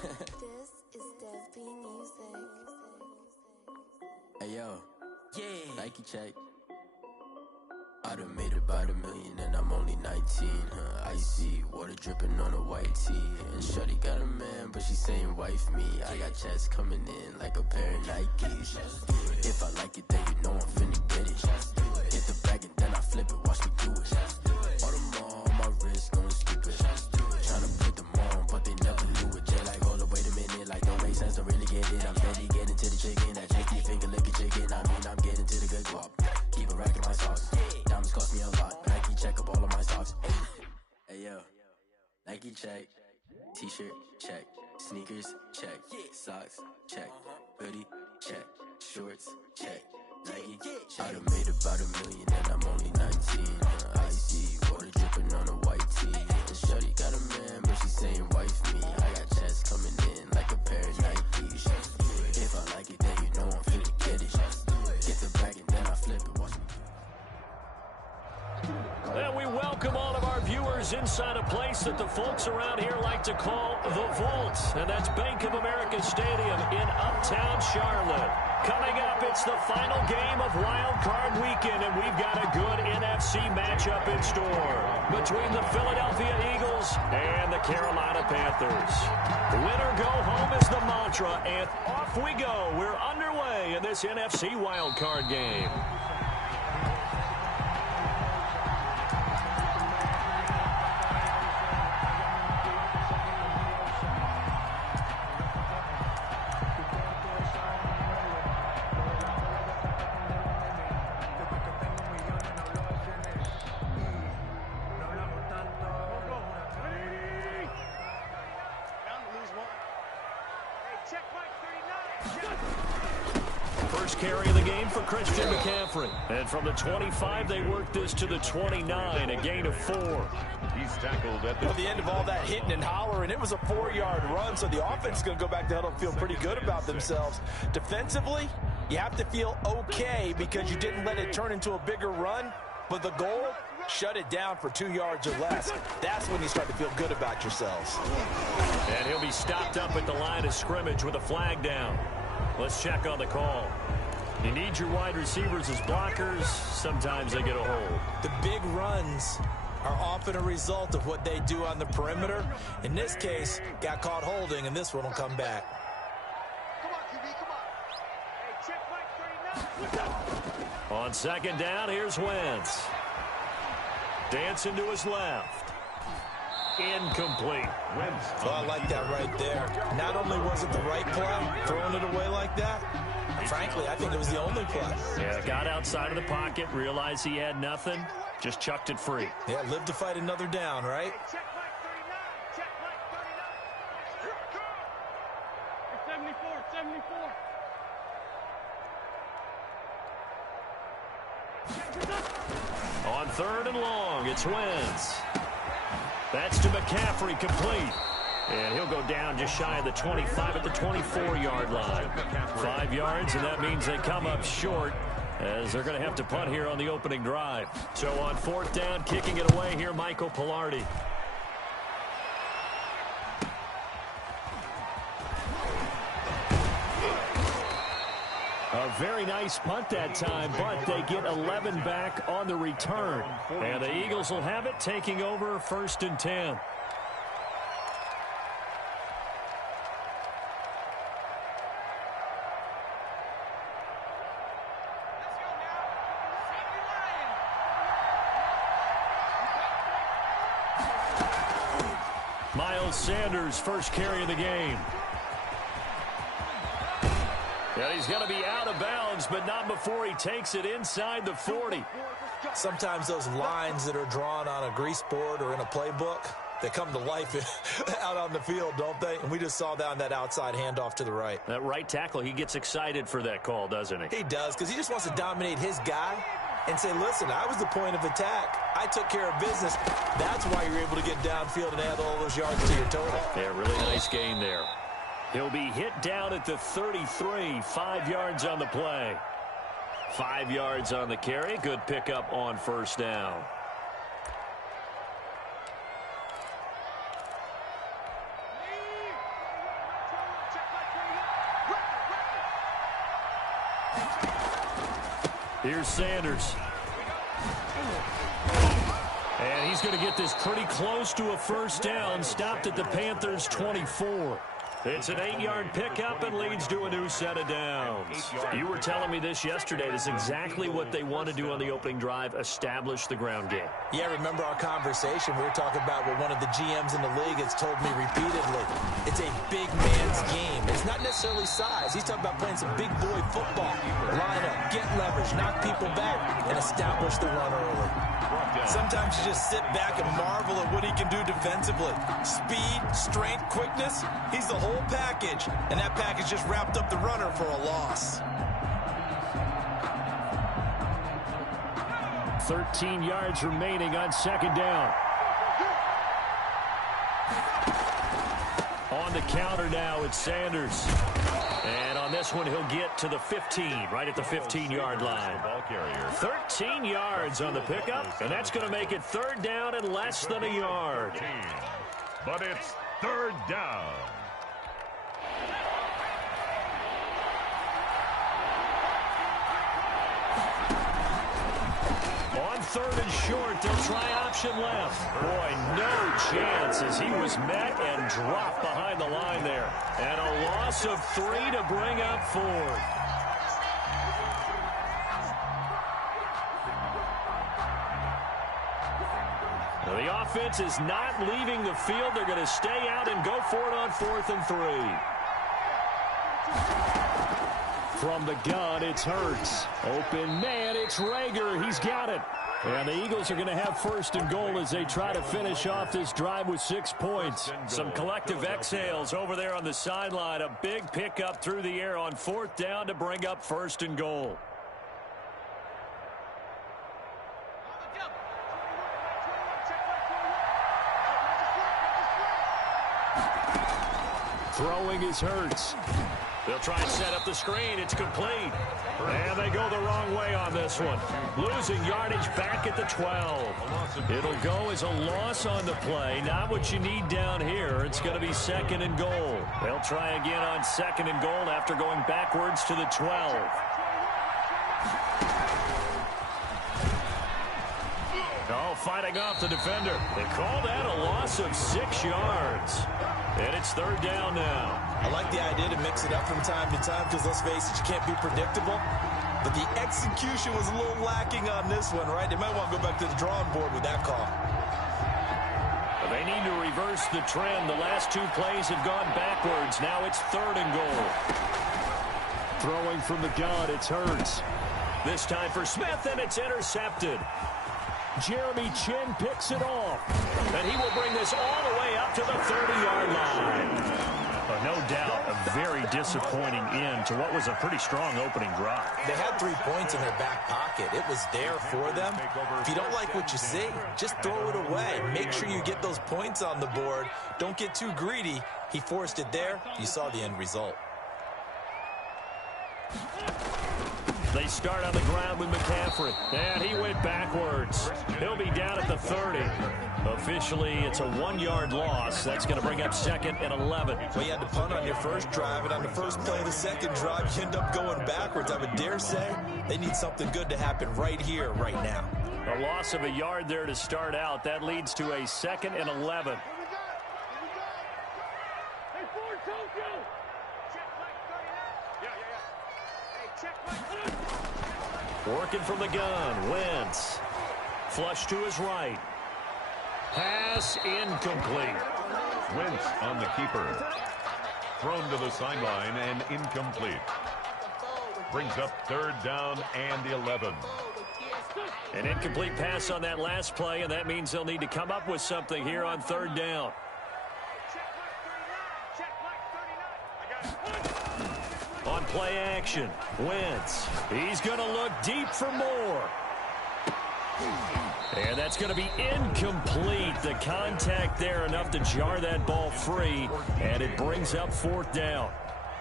This is Dev B Music. Hey yo, yeah, Nike check. I done made about $1 million and I'm only 19, Icy, water dripping on a white tee. And shorty got a man, but she saying wife me. I got checks coming in like a pair of Nikes. If I like it, then you know I'm finna get it. Hit the bag and then I flip it, watch me do it. All on my wrist, going stupid. Tryna put them on, but they never knew it. Jay like, hold up, wait a minute, like don't make sense, don't really get it. I'm steady getting to the chicken, that chicky finger licking chicken. I mean, I'm getting to the good guap. Keep a rack in my socks. Diamonds cost me a lot. Nike check up all of my socks. Hey yo, Nike check. T-shirt check. Sneakers check. Socks check. Hoodie check. Shorts check. Nike. I done made about $1 million and I'm only 19. Icy, water dripping on a white tee. And shorty got a man, but she saying wife me. I got checks coming in like a pair of Nikes. If I like it, then you know I'm finna get it. Get the bag and then I flip it. Watch me. And we welcome all of our viewers inside a place that the folks around here like to call the Vault. And that's Bank of America Stadium in Uptown Charlotte. Coming up, it's the final game of Wild Card Weekend, and we've got a good NFC matchup in store between the Philadelphia Eagles and the Carolina Panthers. Win or go home is the mantra, and off we go. We're underway in this NFC Wild Card game. First carry of the game for Christian McCaffrey. And from the 25, they worked this to the 29, a gain of 4. He's tackled at the end of all that hitting and hollering. It was a 4-yard run, so the offense is going to go back to huddle, feel pretty good about themselves. Defensively, you have to feel okay because you didn't let it turn into a bigger run. But the goal, shut it down for 2 yards or less. That's when you start to feel good about yourselves. And he'll be stopped up at the line of scrimmage with a flag down. Let's check on the call. You need your wide receivers as blockers. Sometimes they get a hold. The big runs are often a result of what they do on the perimeter. In this case, got caught holding, and this one will come back. Come on, QB, come on. Hey, check right 39. On second down, here's Wentz. Dancing to his left. Incomplete. Well, I like that right there. Not only was it the right play, throwing it away like that, frankly, I think it was the only play. Yeah, got outside of the pocket, realized he had nothing, just chucked it free. Yeah, live to fight another down, right? Check right 39. Check right 39. 74. On third and long, it's Wentz. That's to McCaffrey, complete. And he'll go down just shy of the 25 at the 24-yard line. 5 yards, and that means they come up short as they're going to have to punt here on the opening drive. So on fourth down, kicking it away here, Michael Pilardi. A very nice punt that time, but they get 11 back on the return. And the Eagles will have it, taking over first and 10. Miles Sanders, first carry of the game. And he's going to be out of bounds, but not before he takes it inside the 40. Sometimes those lines that are drawn on a grease board or in a playbook, they come to life out on the field, don't they? And we just saw that on that outside handoff to the right. That right tackle, he gets excited for that call, doesn't he? He does, because he just wants to dominate his guy and say, listen, I was the point of attack. I took care of business. That's why you're able to get downfield and add all those yards to your total. Yeah, really nice gain there. He'll be hit down at the 33, 5 yards on the play. 5 yards on the carry. Good pickup on first down. Here's Sanders. And he's going to get this pretty close to a first down. Stopped at the Panthers' 24. It's an 8-yard pickup and leads to a new set of downs. You were telling me this yesterday. This is exactly what they want to do on the opening drive, establish the ground game. Yeah, remember our conversation? We were talking about what one of the GMs in the league has told me repeatedly. It's a big man's game. It's not necessarily size. He's talking about playing some big boy football. Line up, get leverage, knock people back, and establish the run early. Sometimes you just sit back and marvel at what he can do defensively. Speed, strength, quickness, he's the whole package. And that package just wrapped up the runner for a loss. 13 yards remaining on second down. On the counter now, it's Sanders. And on this one, he'll get to the 15, right at the 15-yard line. 13 yards on the pickup, and that's going to make it third down and less than a yard. But it's third down. On third and short, they'll try option left. Boy, no chance as he was met and dropped behind the line there. And a loss of 3 to bring up fourth. Now, the offense is not leaving the field. They're going to stay out and go for it on 4th and 3. From the gun, it's Hurts. Open man, it's Rager. He's got it. And the Eagles are going to have 1st and goal as they try to finish off this drive with 6 points. Some collective exhales over there on the sideline. A big pickup through the air on 4th down to bring up 1st and goal. Throwing is Hurts. They'll try and set up the screen. It's complete. And they go the wrong way on this one. Losing yardage back at the 12. It'll go as a loss on the play. Not what you need down here. It's going to be 2nd and goal. They'll try again on 2nd and goal after going backwards to the 12. Oh, fighting off the defender. They call that a loss of 6 yards. And it's 3rd down now. I like the idea to mix it up from time to time because, let's face it, you can't be predictable. But the execution was a little lacking on this one, right? They might want to go back to the drawing board with that call. They need to reverse the trend. The last 2 plays have gone backwards. Now it's 3rd and goal. Throwing from the gun, it's Hurts. This time for Smith, and it's intercepted. Jeremy Chin picks it off. And he will bring this all the way up to the 30-yard line. No doubt a very disappointing end to what was a pretty strong opening drive. They had 3 points in their back pocket. It was there for them. If you don't like what you see, just throw it away. Make sure you get those points on the board. Don't get too greedy. He forced it there. You saw the end result. They start on the ground with McCaffrey. And he went backwards. He'll be down at the 30. Officially, it's a 1-yard loss. That's going to bring up 2nd and 11. Well, you had to punt on your first drive, and on the first play of the second drive, you end up going backwards. I would dare say they need something good to happen right here, right now. A loss of a yard there to start out. That leads to a 2nd and 11. Working from the gun, Wentz. Flush to his right. Pass incomplete. Wentz on the keeper. Thrown to the sideline and incomplete. Brings up 3rd down and 11. An incomplete pass on that last play, and that means they'll need to come up with something here on 3rd down. On play action, Wentz. He's going to look deep for more. And that's going to be incomplete. The contact there enough to jar that ball free, and it brings up 4th down.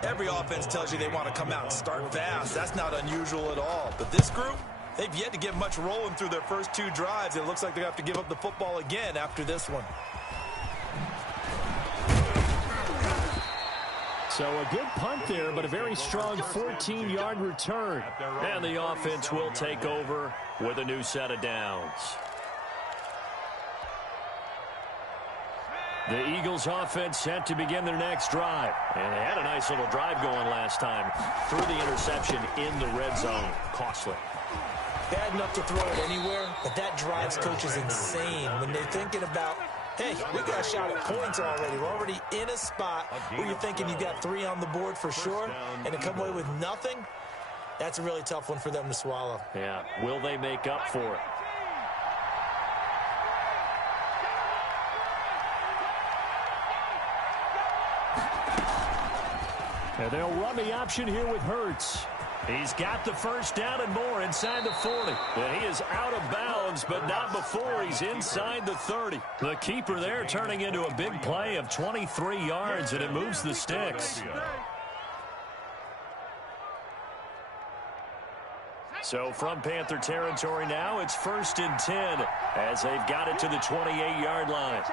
Every offense tells you they want to come out and start fast. That's not unusual at all. But this group, they've yet to get much rolling through their first 2 drives. It looks like they have to give up the football again after this one. So a good punt there, but a very strong 14-yard return. And the offense will take over with a new set of downs. The Eagles offense set to begin their next drive. And they had a nice little drive going last time. Threw the interception in the red zone. Costly. Bad enough to throw it anywhere, but that drives coaches insane when they're thinking about, hey, we got a shot at points already. We're already in a spot where you're thinking you got 3 on the board for sure, and to come away with nothing, that's a really tough one for them to swallow. Yeah, will they make up for it? And they'll run the option here with Hurts. He's got the first down and more inside the 40. And he is out of bounds, but not before he's inside the 30. The keeper there turning into a big play of 23 yards, and it moves the sticks. So from Panther territory now, it's 1st and 10 as they've got it to the 28-yard line.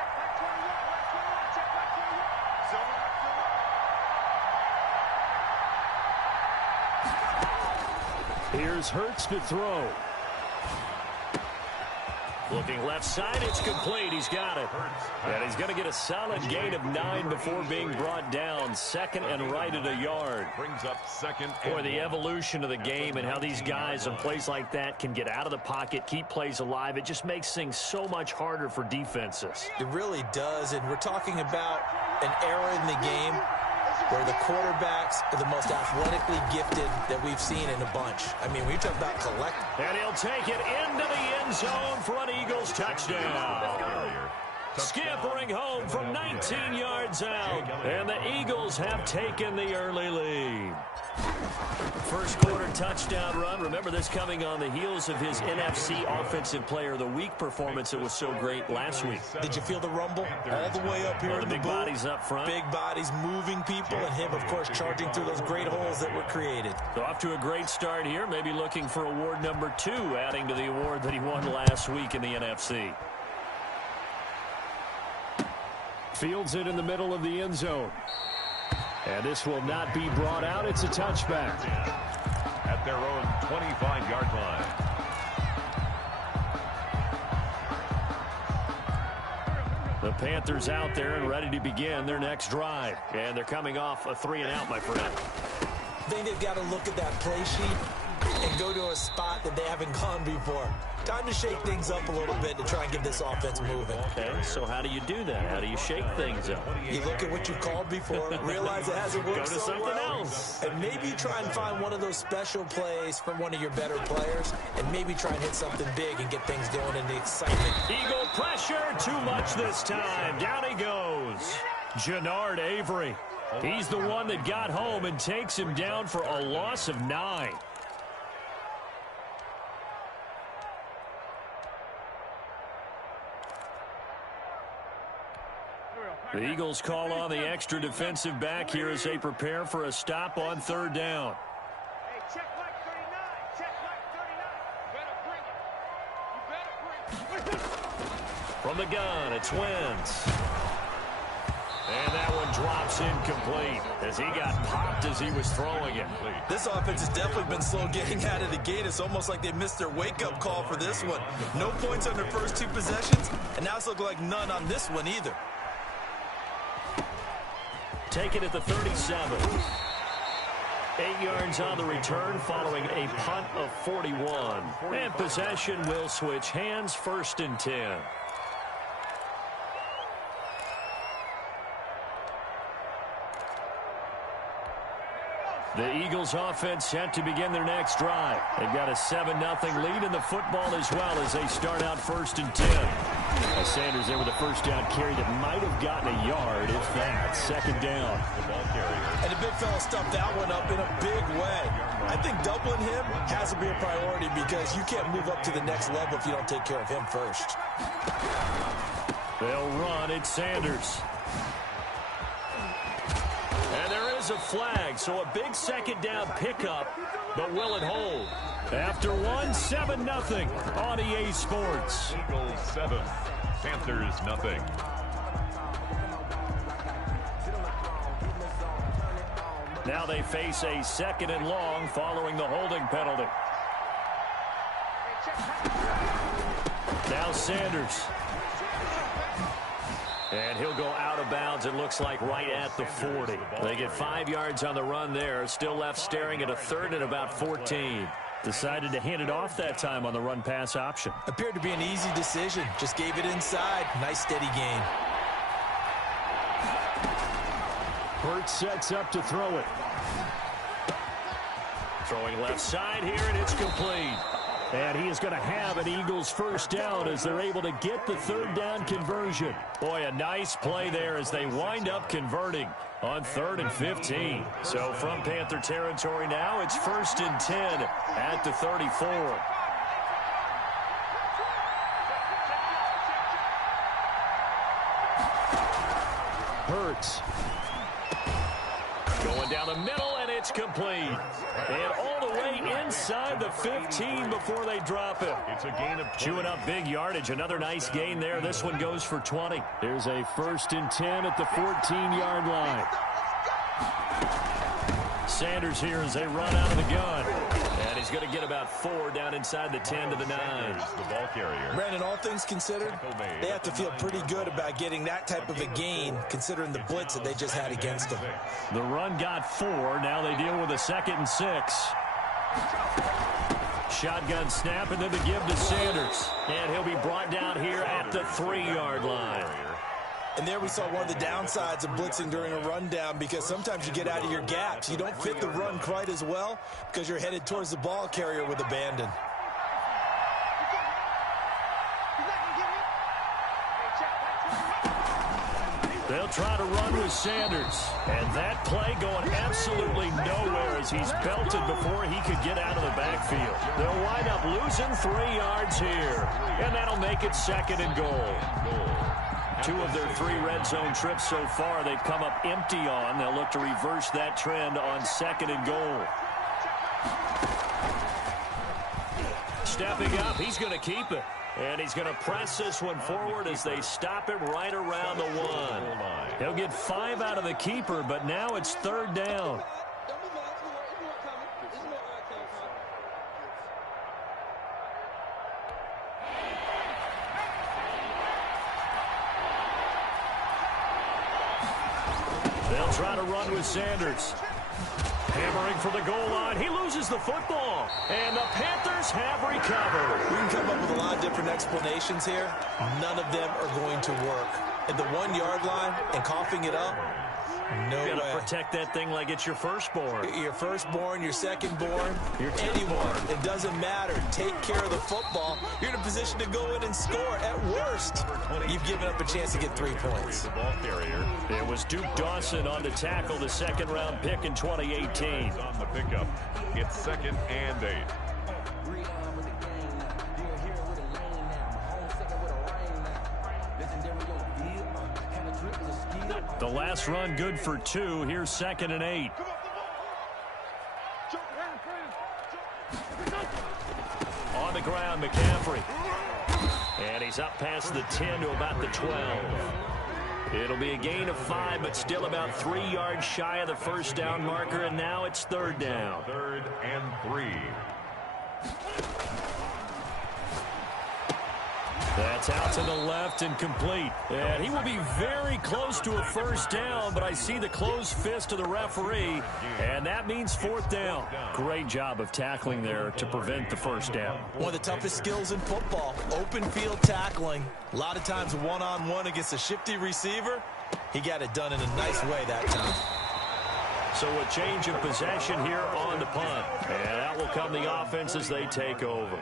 Here's Hurts to throw. Looking left side, it's complete. He's got it. And he's going to get a solid gain of 9 before being brought down. Second and right at a yard. Brings up second. Boy, the evolution of the game and how these guys on plays like that can get out of the pocket, keep plays alive. It just makes things so much harder for defenses. It really does, and we're talking about an era in the game where the quarterbacks are the most athletically gifted that we've seen in a bunch. I mean, when you talk about collective. And he'll take it into the end zone for an Eagles touchdown. Scampering home from 19 yards out. And the Eagles have taken the early lead. First quarter touchdown run. Remember this coming on the heels of his NFC Offensive Player of the Week performance that was so great last week. Did you feel the rumble all the way up here in the big booth? Bodies up front. Big bodies moving people, and him, of course, charging through those great holes that were created. So off to a great start here. Maybe looking for award number 2, adding to the award that he won last week in the NFC. Fields it in the middle of the end zone. And this will not be brought out. It's a touchback. At their own 25-yard line. The Panthers out there and ready to begin their next drive. And they're coming off a 3-and-out, my friend. I think they've got to look at that play sheet and go to a spot that they haven't gone before. Time to shake things up a little bit to try and get this offense moving. Okay, so how do you do that? How do you shake things up? You look at what you called before, realize it hasn't worked so well. Go to something else. And maybe try and find one of those special plays from one of your better players, and maybe try and hit something big and get things going in the excitement. Eagle pressure, too much this time. Down he goes. Jannard Avery. He's the one that got home and takes him down for a loss of 9. The Eagles call on the extra defensive back here as they prepare for a stop on 3rd down. Hey, check like 39. Check like 39. Better bring it. You better bring it. From the gun, it's Wentz. And that one drops incomplete as he got popped as he was throwing it. This offense has definitely been slow getting out of the gate. It's almost like they missed their wake-up call for this one. No points on their first 2 possessions, and now it's looking like none on this one either. Take it at the 37. 8 yards on the return following a punt of 41. And possession will switch hands, 1st and 10. The Eagles offense set to begin their next drive. They've got a 7-0 lead in the football as well as they start out 1st and 10. As Sanders there with a first down carry that might have gotten a yard, if that. 2nd down. And the big fella stuffed that one up in a big way. I think doubling him has to be a priority because you can't move up to the next level if you don't take care of him first. They'll run. It's Sanders. And there is a flag, so a big 2nd down pickup, but will it hold? After 7-0 on EA Sports. Eagles 7, Panthers nothing. Now they face a 2nd and long following the holding penalty. Now Sanders. And he'll go out of bounds, it looks like, right at the 40. They get 5 yards on the run there. Still left staring at a 3rd and about 14. Decided to hand it off that time on the run-pass option. Appeared to be an easy decision. Just gave it inside. Nice, steady gain. Hurts sets up to throw it. Throwing left side here, and it's complete. And he is going to have an Eagles first down as they're able to get the 3rd down conversion. Boy, a nice play there as they wind up converting on 3rd and 15. So from Panther territory now, it's 1st and 10 at the 34. Hurts. Going down the middle, and it's complete. And all the way inside the 15 before they drop it. It's a gain of 20. Chewing up big yardage. Another nice gain there. This one goes for 20. There's a 1st and 10 at the 14-yard line. Sanders here as they run out of the gun. And he's going to get about 4 down inside the 10 to the 9. The ball carrier. Brandon, all things considered, they have to feel pretty good about getting that type of a gain, considering the blitz that they just had against them. The run got 4. Now they deal with a 2nd and 6. Shotgun snap, and then the give to Sanders. And he'll be brought down here at the 3-yard line. And there we saw one of the downsides of blitzing during a rundown, because sometimes you get out of your gaps. You don't fit the run quite as well because you're headed towards the ball carrier with abandon. They'll try to run with Sanders. And that play going absolutely nowhere as he's belted before he could get out of the backfield. They'll wind up losing 3 yards here. And that'll make it 2nd and goal. 2 of their 3 red zone trips so far they've come up empty on. They'll look to reverse that trend on 2nd and goal. Stepping up, he's going to keep it. And he's going to press this one forward as they stop him right around the 1. He'll get 5 out of the keeper, but now it's 3rd down. They'll try to run with Sanders. Hammering for the goal line. He loses the football. And the Panthers have recovered. We can come up with a lot of different explanations here. None of them are going to work. At the 1-yard line and coughing it up, no way. You got to protect that thing like it's your firstborn. Your firstborn, your secondborn, anyone. It doesn't matter. Take care of the football. You're in a position to go in and score. At worst, you've given up a chance to get 3 points. The ball carrier. It was Duke Dawson on the tackle, the 2nd-round pick in 2018. On the pickup. It's 2nd and 8. The last run good for 2. Here's 2nd and 8. On the ground, McCaffrey. And he's up past the 10 to about the 12. It'll be a gain of 5, but still about 3 yards shy of the first down marker, and now it's 3rd down. 3rd and 3. That's out to the left and complete. And he will be very close to a first down, but I see the closed fist of the referee, and that means 4th down. Great job of tackling there to prevent the first down. One of the toughest skills in football, open field tackling. A lot of times one-on-one against a shifty receiver. He got it done in a nice way that time. So a change of possession here on the punt. And out will come the offense as they take over.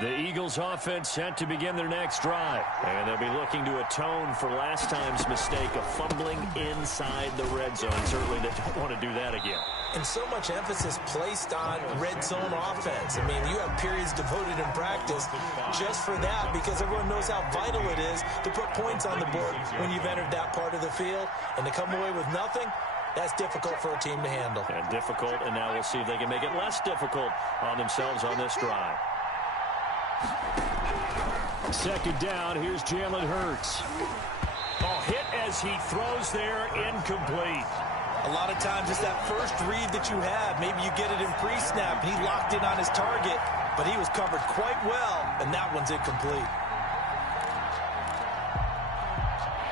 The Eagles offense set to begin their next drive. And they'll be looking to atone for last time's mistake of fumbling inside the red zone. Certainly they don't want to do that again. And so much emphasis placed on red zone offense. I mean, you have periods devoted in practice just for that, because everyone knows how vital it is to put points on the board when you've entered that part of the field. And to come away with nothing, that's difficult for a team to handle. And difficult, and now we'll see if they can make it less difficult on themselves on this drive. Second down, here's Jalen Hurts. Oh, hit as he throws there, incomplete. A lot of times it's that first read that you have. Maybe you get it in pre-snap. He locked in on his target, but he was covered quite well, and that one's incomplete.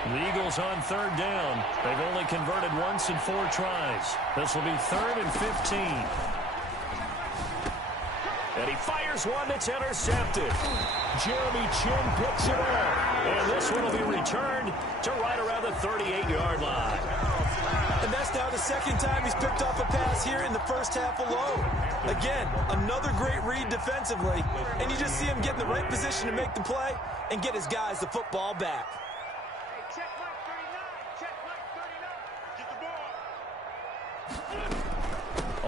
The Eagles on third down. They've only converted once in 4 tries. This will be 3rd and 15. And he fires one that's intercepted. Jeremy Chin picks it off. And this one will be returned to right around the 38-yard line. And that's now the second time he's picked off a pass here in the first half alone. Again, another great read defensively. And you just see him get in the right position to make the play and get his guys the football back. Hey, check like 39. Check like 39. Get the ball.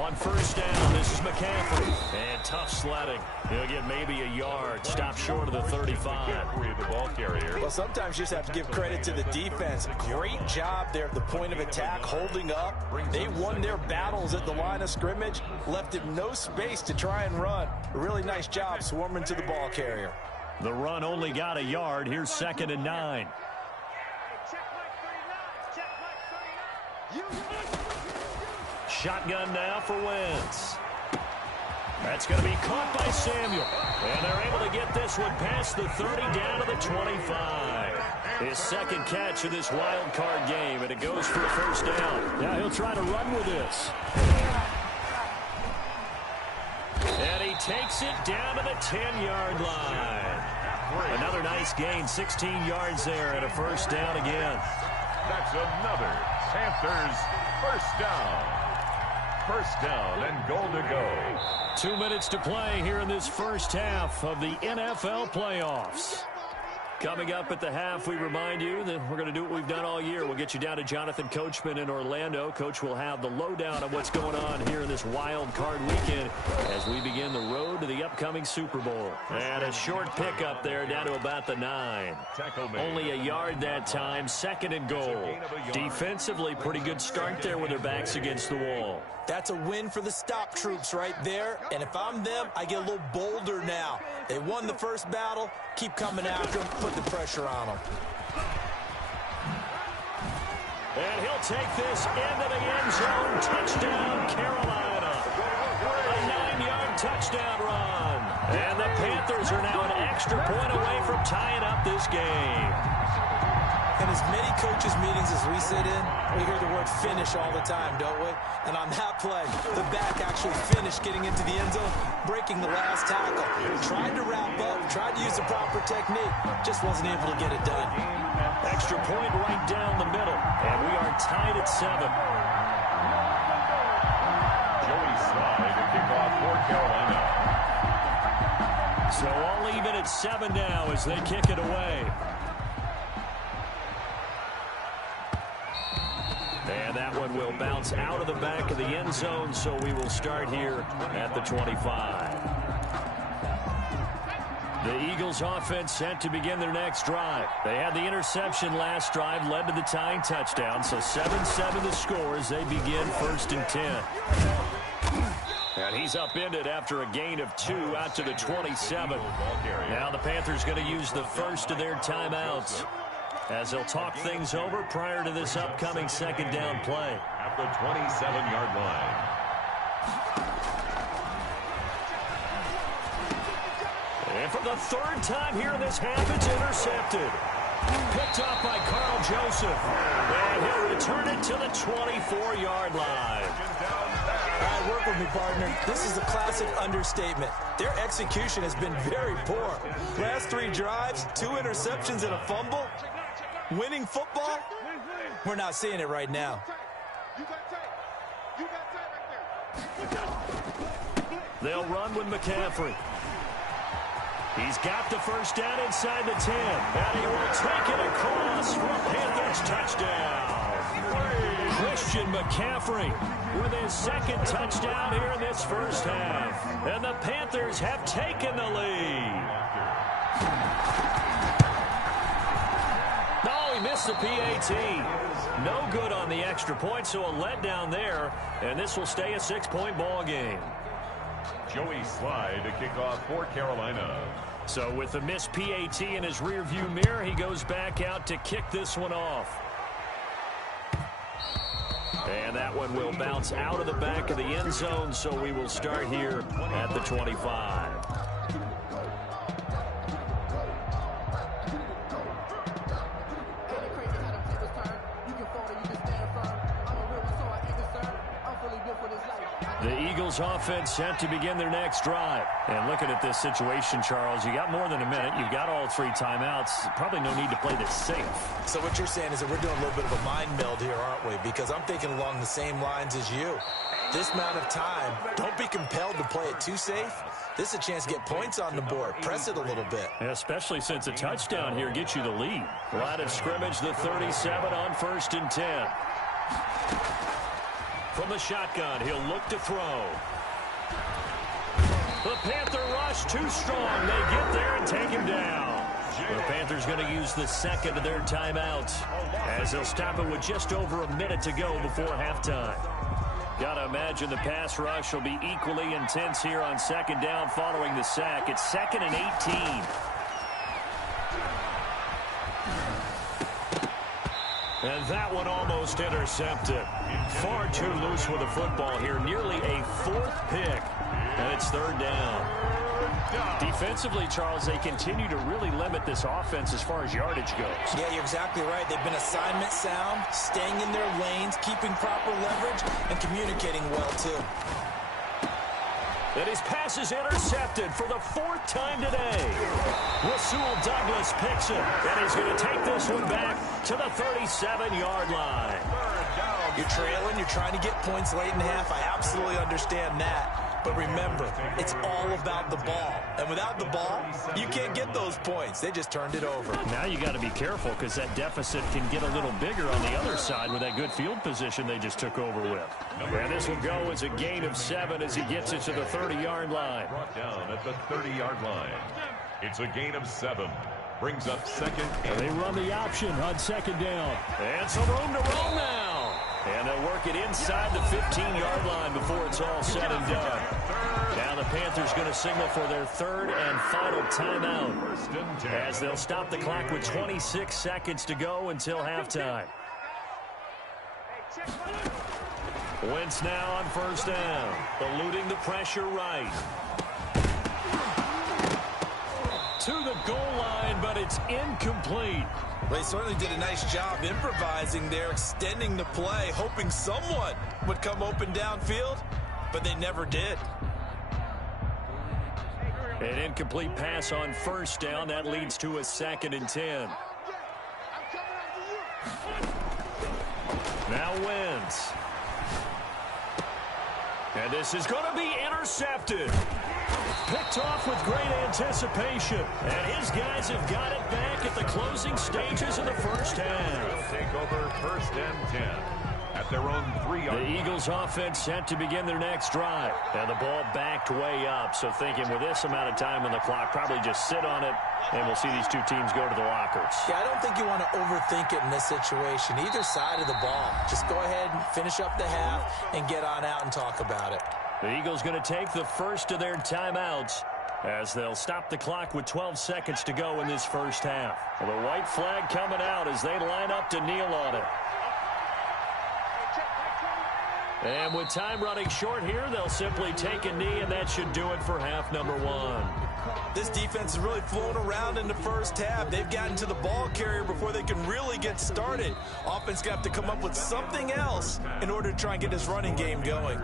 On first down, this is McCaffrey. And tough sledding. He'll get maybe a yard. Stop short of the 35. The ball carrier. Well, sometimes you just have to give credit to the defense. Great job there at the point of attack, holding up. They won their battles at the line of scrimmage, left him no space to try and run. A really nice job swarming to the ball carrier. The run only got a yard. Here's 2nd and 9. Hey, check like 39. Check like 39. Shotgun now for Wentz. That's going to be caught by Samuel. And they're able to get this one past the 30 down to the 25. His second catch of this wild card game, and it goes for a first down. Now he'll try to run with this. And he takes it down to the 10-yard line. Another nice gain, 16 yards there, and a first down again. That's another Panthers first down. First down and goal to go. 2 minutes to play here in this first half of the NFL playoffs. Coming up at the half, we remind you that we're going to do what we've done all year. We'll get you down to Jonathan Coachman in Orlando. Coach will have the lowdown of what's going on here in this wild card weekend as we begin the road to the upcoming Super Bowl. And a short pickup there down to about the 9. Only a yard that time, 2nd and goal. Defensively, pretty good start there with their backs against the wall. That's a win for the stop troops right there. And if I'm them, I get a little bolder now. They won the first battle. Keep coming after them. Put the pressure on them. And he'll take this into the end zone. Touchdown, Carolina. A 9-yard touchdown run. And the Panthers are now an extra point away from tying up this game. In as many coaches' meetings as we sit in, we hear the word finish all the time, don't we? And on that play, the back actually finished getting into the end zone, breaking the last tackle. Tried to wrap up, tried to use the proper technique, just wasn't able to get it done. Extra point right down the middle, and we are tied at 7. Joey Slye to kick off for Carolina. So all even at 7 now as they kick it away. And that one will bounce out of the back of the end zone, so we will start here at the 25. The Eagles offense set to begin their next drive. They had the interception last drive, led to the tying touchdown, so 7-7 the score as they begin 1st and 10. And he's upended after a gain of 2 out to the 27. Now the Panthers going to use the first of their timeouts as they'll talk things over prior to this upcoming 2nd down play. At the 27-yard line. And for the 3rd time here in this half, it's intercepted. Picked up by Carl Joseph. And he'll return it to the 24-yard line. All right, work with me, partner. This is a classic understatement. Their execution has been very poor. Last 3 drives, 2 interceptions and a fumble. Winning football? We're not seeing it right now. They'll run with McCaffrey. He's got the first down inside the 10. And he will take it across for a Panthers touchdown. Christian McCaffrey with his 2nd touchdown here in this first half. And the Panthers have taken the lead. No, he missed the PAT. No good on the extra point, so a letdown there. And this will stay a 6-point ball game. Joey Slye to kick off for Carolina. So with the missed PAT in his rearview mirror, he goes back out to kick this one off. And that one will bounce out of the back of the end zone, so we will start here at the 25. The Eagles offense set to begin their next drive. And looking at this situation, Charles, you got more than a minute. You've got all 3 timeouts. Probably no need to play this safe. So what you're saying is that we're doing a little bit of a mind meld here, aren't we? Because I'm thinking along the same lines as you. This amount of time, don't be compelled to play it too safe. This is a chance to get points on the board. Press it a little bit. Yeah, especially since a touchdown here gets you the lead. Line of scrimmage, the 37 on 1st and 10. From the shotgun, he'll look to throw. The Panther rush too strong. They get there and take him down. The Panthers going to use the second of their timeouts as they'll stop it with just over a minute to go before halftime. Got to imagine the pass rush will be equally intense here on 2nd down following the sack. It's 2nd and 18. And that one almost intercepted. Far too loose with the football here. Nearly a 4th pick. And it's 3rd down. Defensively, Charles, they continue to really limit this offense as far as yardage goes. Yeah, you're exactly right. They've been assignment sound, staying in their lanes, keeping proper leverage, and communicating well, too. And his pass is intercepted for the 4th time today. Rasul Douglas picks it, and he's going to take this one back to the 37-yard line. You're trailing, you're trying to get points late in the half. I absolutely understand that. But remember, it's all about the ball. And without the ball, you can't get those points. They just turned it over. Now you got to be careful because that deficit can get a little bigger on the other side with that good field position they just took over with. And this will go as a gain of 7 as he gets it to the 30-yard line. Brought down at the 30-yard line. It's a gain of 7. Brings up 2nd. And they run the option on 2nd down. And some room to roll now. And they'll work it inside the 15-yard line before it's all said and done. Now the Panthers going to signal for their 3rd and final timeout as they'll stop the clock with 26 seconds to go until halftime. Wentz now on 1st down, eluding the pressure right. To the goal line, but it's incomplete. They certainly did a nice job improvising there, extending the play, hoping someone would come open downfield, but they never did. An incomplete pass on 1st down. That leads to a 2nd and 10. Now Wentz. And this is going to be intercepted. Picked off with great anticipation. And his guys have got it back at the closing stages of the 1st half. Take over 1st and 10 at their own 3-yard line. The Eagles offense set to begin their next drive. And the ball backed way up. So thinking with this amount of time on the clock, probably just sit on it, and we'll see these two teams go to the lockers. Yeah, I don't think you want to overthink it in this situation. Either side of the ball. Just go ahead and finish up the half and get on out and talk about it. The Eagles going to take the first of their timeouts as they'll stop the clock with 12 seconds to go in this 1st half. Well, the white flag coming out as they line up to kneel on it. And with time running short here, they'll simply take a knee, and that should do it for half number 1. This defense is really flown around in the 1st half. They've gotten to the ball carrier before they can really get started. Offense got to come up with something else in order to try and get this running game going.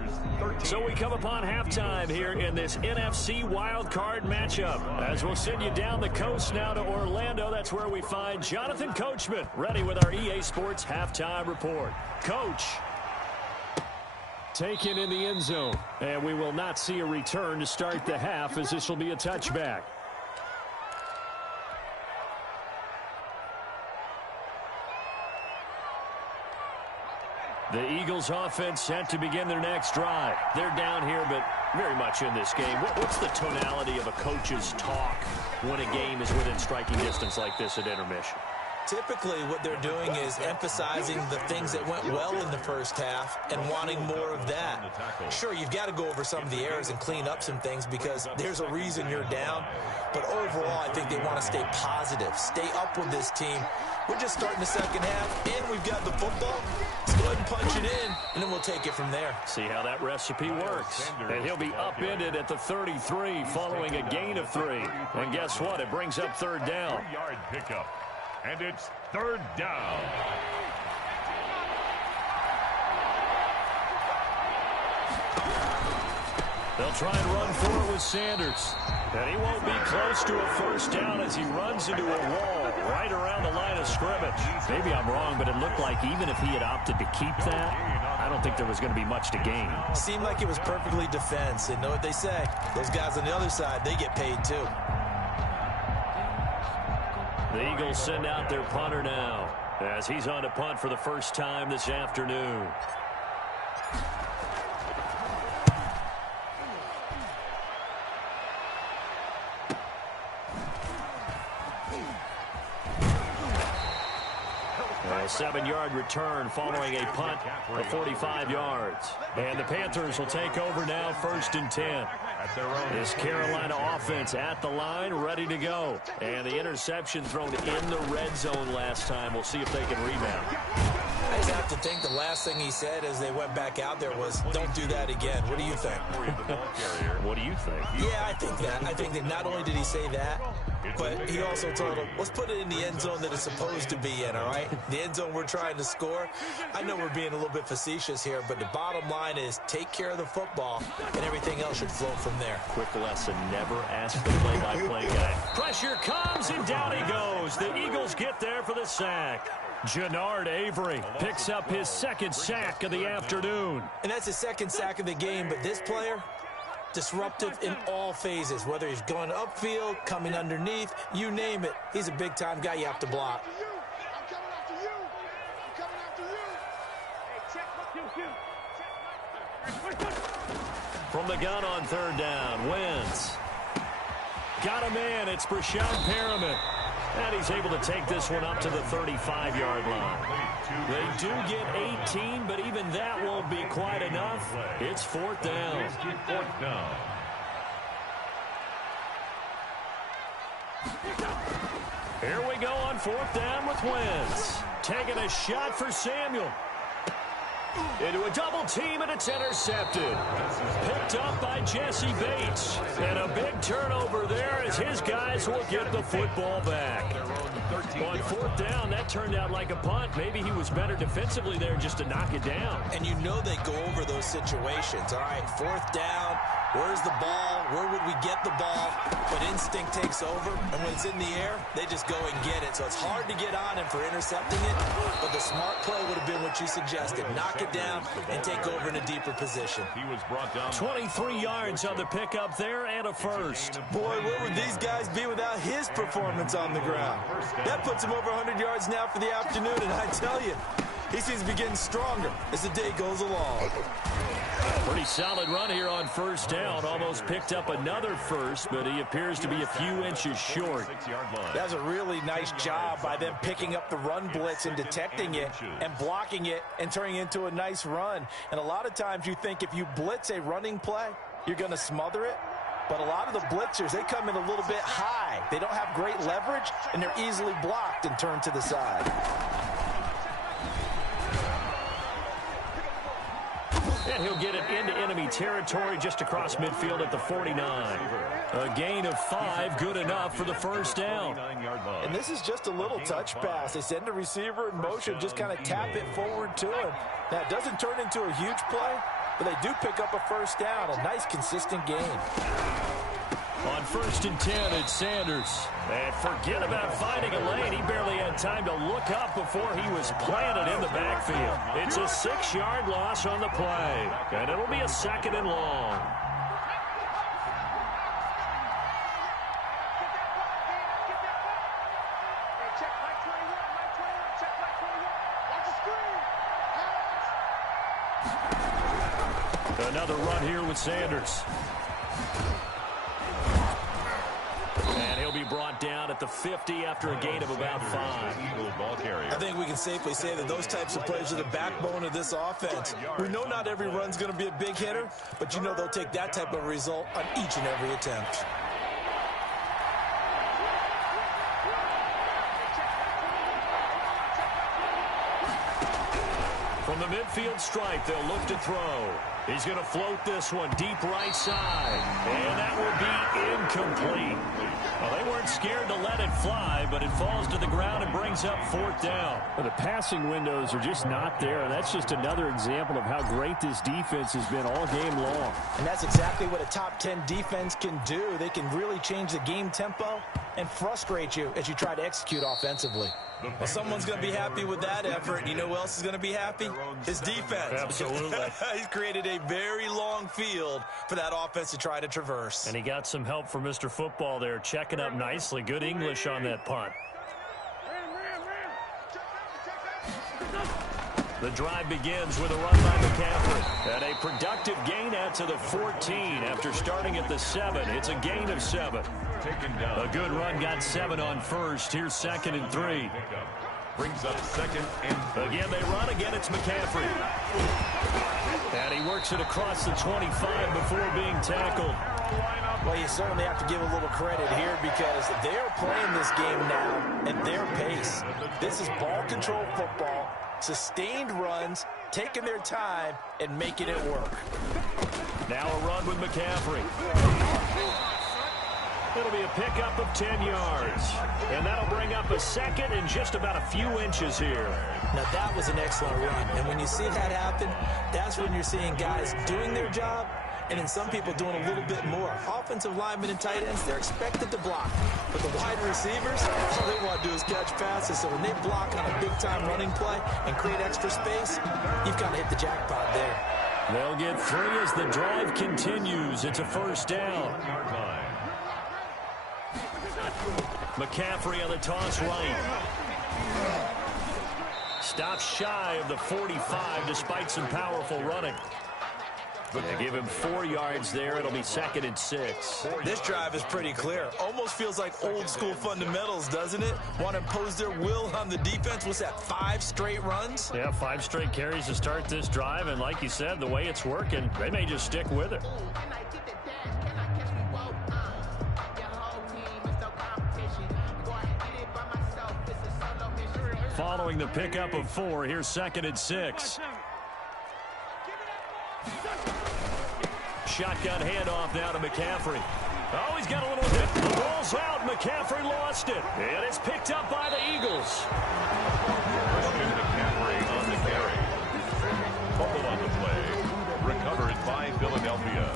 So we come upon halftime here in this NFC wildcard matchup. As we'll send you down the coast now to Orlando, that's where we find Jonathan Coachman ready with our EA Sports halftime report. Coach. Taken in the end zone, and we will not see a return to start the half as this will be a touchback. The Eagles offense set to begin their next drive. They're down here, but very much in this game. What's the tonality of a coach's talk when a game is within striking distance like this at intermission? Typically, what they're doing is emphasizing the things that went well in the first half and wanting more of that. Sure, you've got to go over some of the errors and clean up some things because there's a reason you're down. But overall, I think they want to stay positive, stay up with this team. We're just starting the second half, and we've got the football. Let's go ahead and punch it in, and then we'll take it from there. See how that recipe works. And he'll be upended at the 33 following a gain of 3. And guess what? It brings up third down. 3-yard pickup. And it's third down. They'll try and run for it with Sanders. And he won't be close to a first down as he runs into a wall right around the line of scrimmage. Maybe I'm wrong, but it looked like even if he had opted to keep that, I don't think there was going to be much to gain. Seemed like it was perfectly defense. And know what they say? Those guys on the other side, they get paid too. The Eagles send out their punter now as he's on to punt for the first time this afternoon. A 7-yard return following a punt of 45 yards. And the Panthers will take over now, 1st and 10. This Carolina offense at the line, ready to go. And the interception thrown in the red zone last time. We'll see if they can rebound. I just have to think the last thing he said as they went back out there was, don't do that again. What do you think? What do you think? Yeah, I think that. I think that not only did he say that, but he also told him, let's put it in the end zone that it's supposed to be in, all right? The end zone we're trying to score. I know we're being a little bit facetious here, but the bottom line is take care of the football, and everything else should flow from there. Quick lesson, never ask the play-by-play guy. Pressure comes, and down he goes. The Eagles get there for the sack. Jannard Avery picks up his 2nd sack of the afternoon. And that's his 2nd sack of the game, but this player, disruptive in all phases, whether he's going upfield, coming underneath, you name it. He's a big-time guy you have to block. I'm coming after you. I'm coming after you. Hey, check. From the gun on 3rd down, Wentz. Got a man, it's Brashad Perriman. And he's able to take this one up to the 35-yard line. They do get 18, but even that won't be quite enough. It's 4th down. 4th down. Here we go on 4th down with Wentz. Taking a shot for Samuel. Into a double team, and it's intercepted. Picked up by Jesse Bates. And a big turnover there as his guys will get the football back. On 4th down, that turned out like a punt. Maybe he was better defensively there just to knock it down. And you know they go over those situations. All right, 4th down. Where's the ball? Where would we get the ball? But instinct takes over, and when it's in the air, they just go and get it. So it's hard to get on him for intercepting it, but the smart play would have been what you suggested. Knock it down and take over in a deeper position. He was brought down 23 yards on the pickup there and a first. Boy, where would these guys be without his performance on the ground? That puts him over 100 yards now for the afternoon, and I tell you, he seems to be getting stronger as the day goes along. Pretty solid run here on 1st down. Almost picked up another first, but he appears to be a few inches short. That's a really nice job by them picking up the run blitz and detecting it and blocking it and turning it into a nice run. And a lot of times you think if you blitz a running play, you're going to smother it. But a lot of the blitzers, they come in a little bit high. They don't have great leverage, and they're easily blocked and turned to the side. And he'll get it into enemy territory just across midfield at the 49. A gain of 5, good enough for the 1st down. And this is just a little touch pass. They send the receiver in motion, just kind of tap it forward to him. Now, it doesn't turn into a huge play, but they do pick up a 1st down, a nice, consistent gain. On 1st and 10, it's Sanders. And forget about finding a lane. He barely had time to look up before he was planted in the backfield. It's a 6-yard loss on the play. And it'll be a 2nd and long. Another run here with Sanders. And he'll be brought down at at the 50 after a gain of about 5. Eagle ball carrier. I think we can safely say that those types of plays are the backbone of this offense. We know not every run's going to be a big hitter, but you know they'll take that type of result on each and every attempt. From the midfield stripe, they'll look to throw. He's going to float this one deep right side. And that will be incomplete. Well, they weren't scared to let it fly, but it falls to the ground and brings up 4th down. Well, the passing windows are just not there. That's just another example of how great this defense has been all game long. And that's exactly what a top 10 defense can do. They can really change the game tempo and frustrate you as you try to execute offensively. Well, someone's going to be happy with that effort. You know who else is going to be happy? His defense. Absolutely. He's created a very long field for that offense to try to traverse. And he got some help from Mr. Football there, checking up nicely. Good English on that punt. The drive begins with a run by McCaffrey. And a productive gain out to the 14 after starting at the 7. It's a gain of 7. A good run got 7 on first. Here's 2nd and 3. Brings up 2nd and 3. Again, they run. Again, it's McCaffrey. And he works it across the 25 before being tackled. Well, you certainly have to give a little credit here because they're playing this game now at their pace. This is ball control football, sustained runs, taking their time, and making it work. Now a run with McCaffrey. It'll be a pickup of 10 yards. And that'll bring up a 2nd and just about a few inches here. Now, that was an excellent run. And when you see that happen, that's when you're seeing guys doing their job and then some people doing a little bit more. Offensive linemen and tight ends, they're expected to block. But the wide receivers, all they want to do is catch passes. So when they block on a big-time running play and create extra space, you've kind of hit the jackpot there. They'll get 3 as the drive continues. It's a 1st down. McCaffrey on the toss right. Stops shy of the 45 despite some powerful running. They give him 4 yards there. It'll be 2nd and 6. This drive is pretty clear. Almost feels like old school fundamentals, doesn't it? Want to impose their will on the defense. What's that, 5 straight runs? Yeah, 5 straight carries to start this drive. And like you said, the way it's working, they may just stick with it. Following the pickup of 4, here's 2nd and 6. Shotgun handoff now to McCaffrey. Oh, he's got a little hit. The ball's out. McCaffrey lost it. And it's picked up by the Eagles. Christian McCaffrey on the carry. Fumble on the play. Recovered by Philadelphia.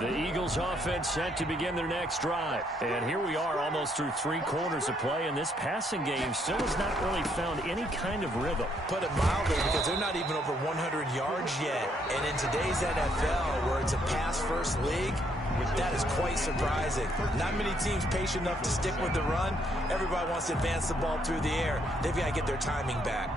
The Eagles offense set to begin their next drive. And here we are almost through 3 quarters of play, and this passing game still has not really found any kind of rhythm. Put it mildly, because they're not even over 100 yards yet. And in today's NFL, where it's a pass-first league, that is quite surprising. Not many teams patient enough to stick with the run. Everybody wants to advance the ball through the air. They've got to get their timing back.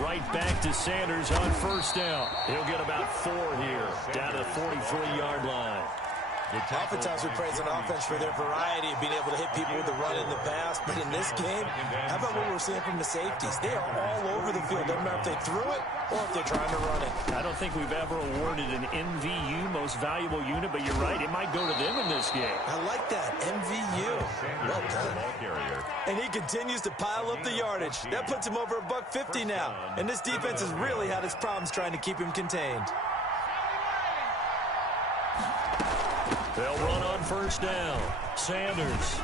Right back to Sanders on 1st down. He'll get about 4 here, down to the 43-yard line. Oftentimes we praise an offense for their variety of being able to hit people with the run in the pass. But in this game, how about what we're seeing from the safeties? They are all over the field. Doesn't matter if they threw it or if they're trying to run it. I don't think we've ever awarded an MVU, most valuable unit, but you're right, it might go to them in this game. I like that, MVU. Well done. And he continues to pile up the yardage. That puts him over $150 now. And this defense has really had its problems trying to keep him contained. They'll run on 1st down. Sanders.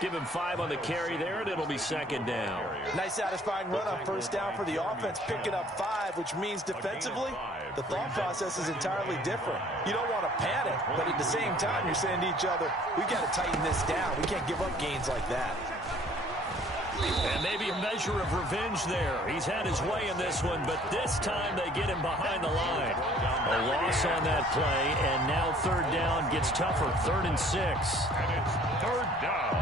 Give him 5 on the carry there, and it'll be 2nd down. Nice satisfying run on 1st down for the offense, picking up 5, which means defensively, the thought process is entirely different. You don't want to panic, but at the same time, you're saying to each other, we've got to tighten this down. We can't give up gains like that. And maybe a measure of revenge there. He's had his way in this one, but this time they get him behind the line. A loss on that play, and now 3rd down gets tougher. 3rd and 6. And it's 3rd down.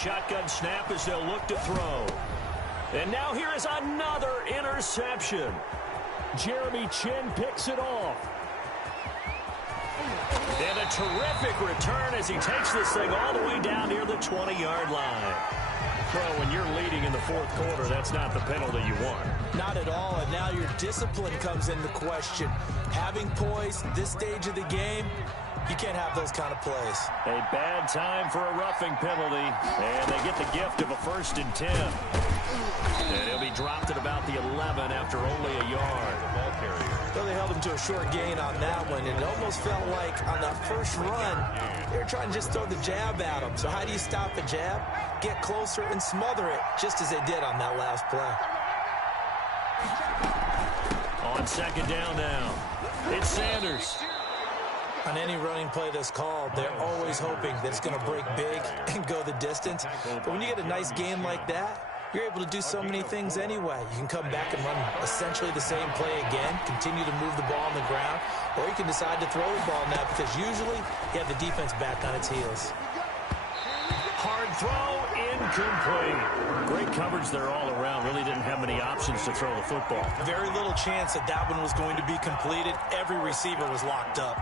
shotgun snap as they'll look to throw. And now here is another interception. Jeremy Chin picks it off. And a terrific return as he takes this thing all the way down near the 20-yard line. Well, when you're leading in the fourth quarter, that's not the penalty you want. Not at all, and now your discipline comes into question. Having poise this stage of the game, you can't have those kind of plays. A bad time for a roughing penalty, and they get the gift of a 1st and 10. And he'll be dropped at about the 11 after only a yard. Ball carrier. Well, they held him to a short gain on that one, and it almost felt like on that first run, they were trying to just throw the jab at him. So how do you stop a jab? Get closer and smother it, just as they did on that last play. On 2nd down now, it's Sanders. On any running play that's called, they're always hoping that it's going to break big and go the distance. But when you get a nice gain like that, you're able to do so many things anyway. You can come back and run essentially the same play again, continue to move the ball on the ground, or you can decide to throw the ball now because usually you have the defense back on its heels. Hard throw, incomplete. Great coverage there all around. Really didn't have many options to throw the football. Very little chance that that one was going to be completed. Every receiver was locked up.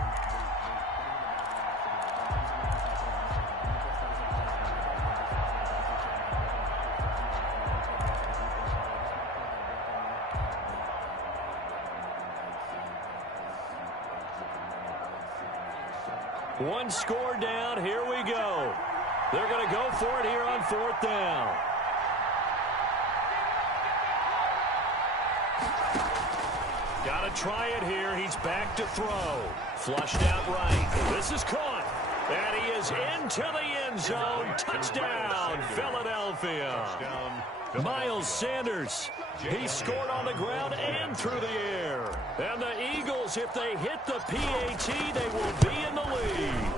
One score down. Here we go. They're going to go for it here on 4th down. Got to try it here. He's back to throw. Flushed out right. This is caught. And he is into the end zone. Touchdown, Philadelphia. Miles Sanders. He scored on the ground and through the air. And the Eagles, if they hit the PAT, they will be in the lead.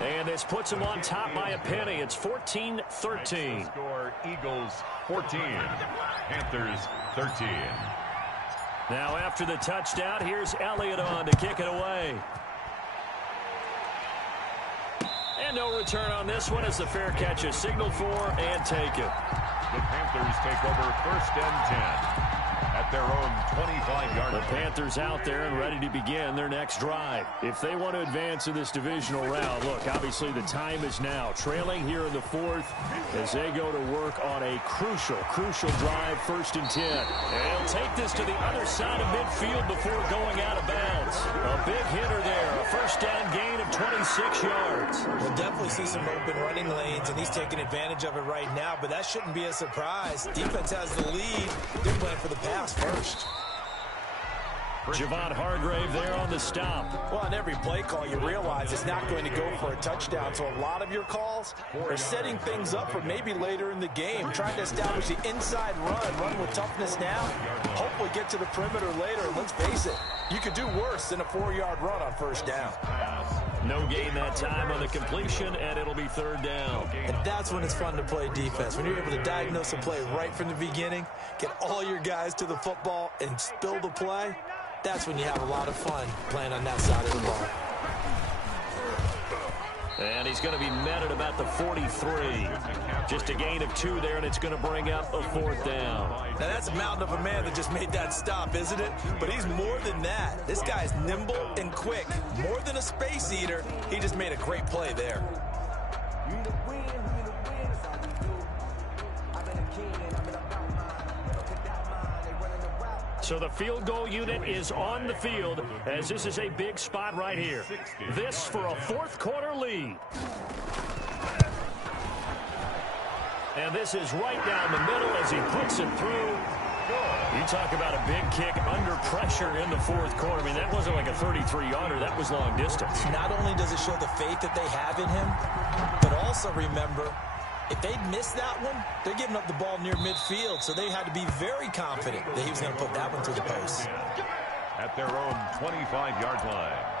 And this puts them on top by a penny. It's 14-13. Score Eagles 14, Panthers 13. Now after the touchdown, here's Elliott on to kick it away. And no return on this one as the fair catch is signaled for and taken. The Panthers take over 1st and 10 at their own 25-yard line. The Panthers out there and ready to begin their next drive. If they want to advance in this divisional round, look, obviously the time is now. Trailing here in the 4th as they go to work on a crucial drive, 1st and 10. And he'll take this to the other side of midfield before going out of bounds. A big hitter there, a 1st down gain of 26 yards. We'll definitely see some open running lanes, and he's taking advantage of it right now, but that shouldn't be a surprise. Defense has the lead. They're playing for the pass first. Javon Hargrave there on the stop. Well, on every play call, you realize it's not going to go for a touchdown, so a lot of your calls are setting things up for maybe later in the game, trying to establish the inside run with toughness now, hopefully get to the perimeter later, and let's face it, you could do worse than a 4-yard run on 1st down. No gain that time on the completion, and it'll be 3rd down. And that's when it's fun to play defense. When you're able to diagnose a play right from the beginning, get all your guys to the football, and spill the play, that's when you have a lot of fun playing on that side of the ball. And he's going to be met at about the 43. Just a gain of 2 there, and it's going to bring up a 4th down. Now, that's a mountain of a man that just made that stop, isn't it? But he's more than that. This guy's nimble and quick. More than a space eater, he just made a great play there. So the field goal unit is on the field as this is a big spot right here. This for a 4th quarter lead. And this is right down the middle as he puts it through. You talk about a big kick under pressure in the 4th quarter. I mean, that wasn't like a 33-yarder. That was long distance. Not only does it show the faith that they have in him, but also remember, if they'd missed that one, they're giving up the ball near midfield, so they had to be very confident that he was going to put that one through the post. At their own 25-yard line.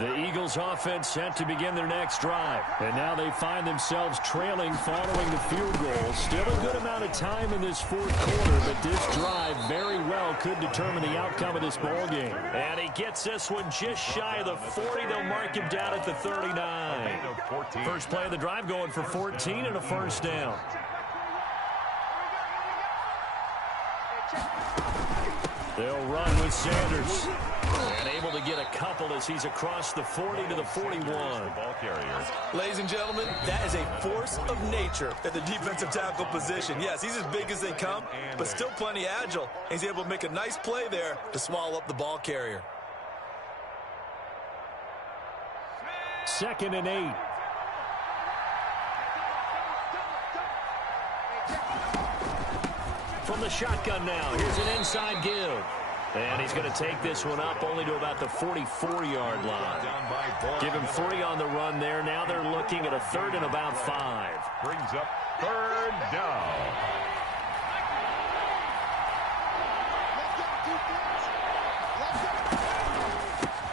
The Eagles offense set to begin their next drive. And now they find themselves trailing following the field goal. Still a good amount of time in this fourth quarter, but this drive very well could determine the outcome of this ball game. And he gets this one just shy of the 40. They'll mark him down at the 39. First play of the drive going for 14 and a first down. They'll run with Sanders. And able to get a couple as he's across the 40 to the 41. Ball carrier. Ladies and gentlemen, that is a force of nature at the defensive tackle position. Yes, he's as big as they come, but still plenty agile. He's able to make a nice play there to swallow up the ball carrier. 2nd and 8. From the shotgun now, here's an inside give. And he's going to take this one up only to about the 44-yard line. Give him 3 on the run there. Now they're looking at a 3rd and about 5. Brings up 3rd down.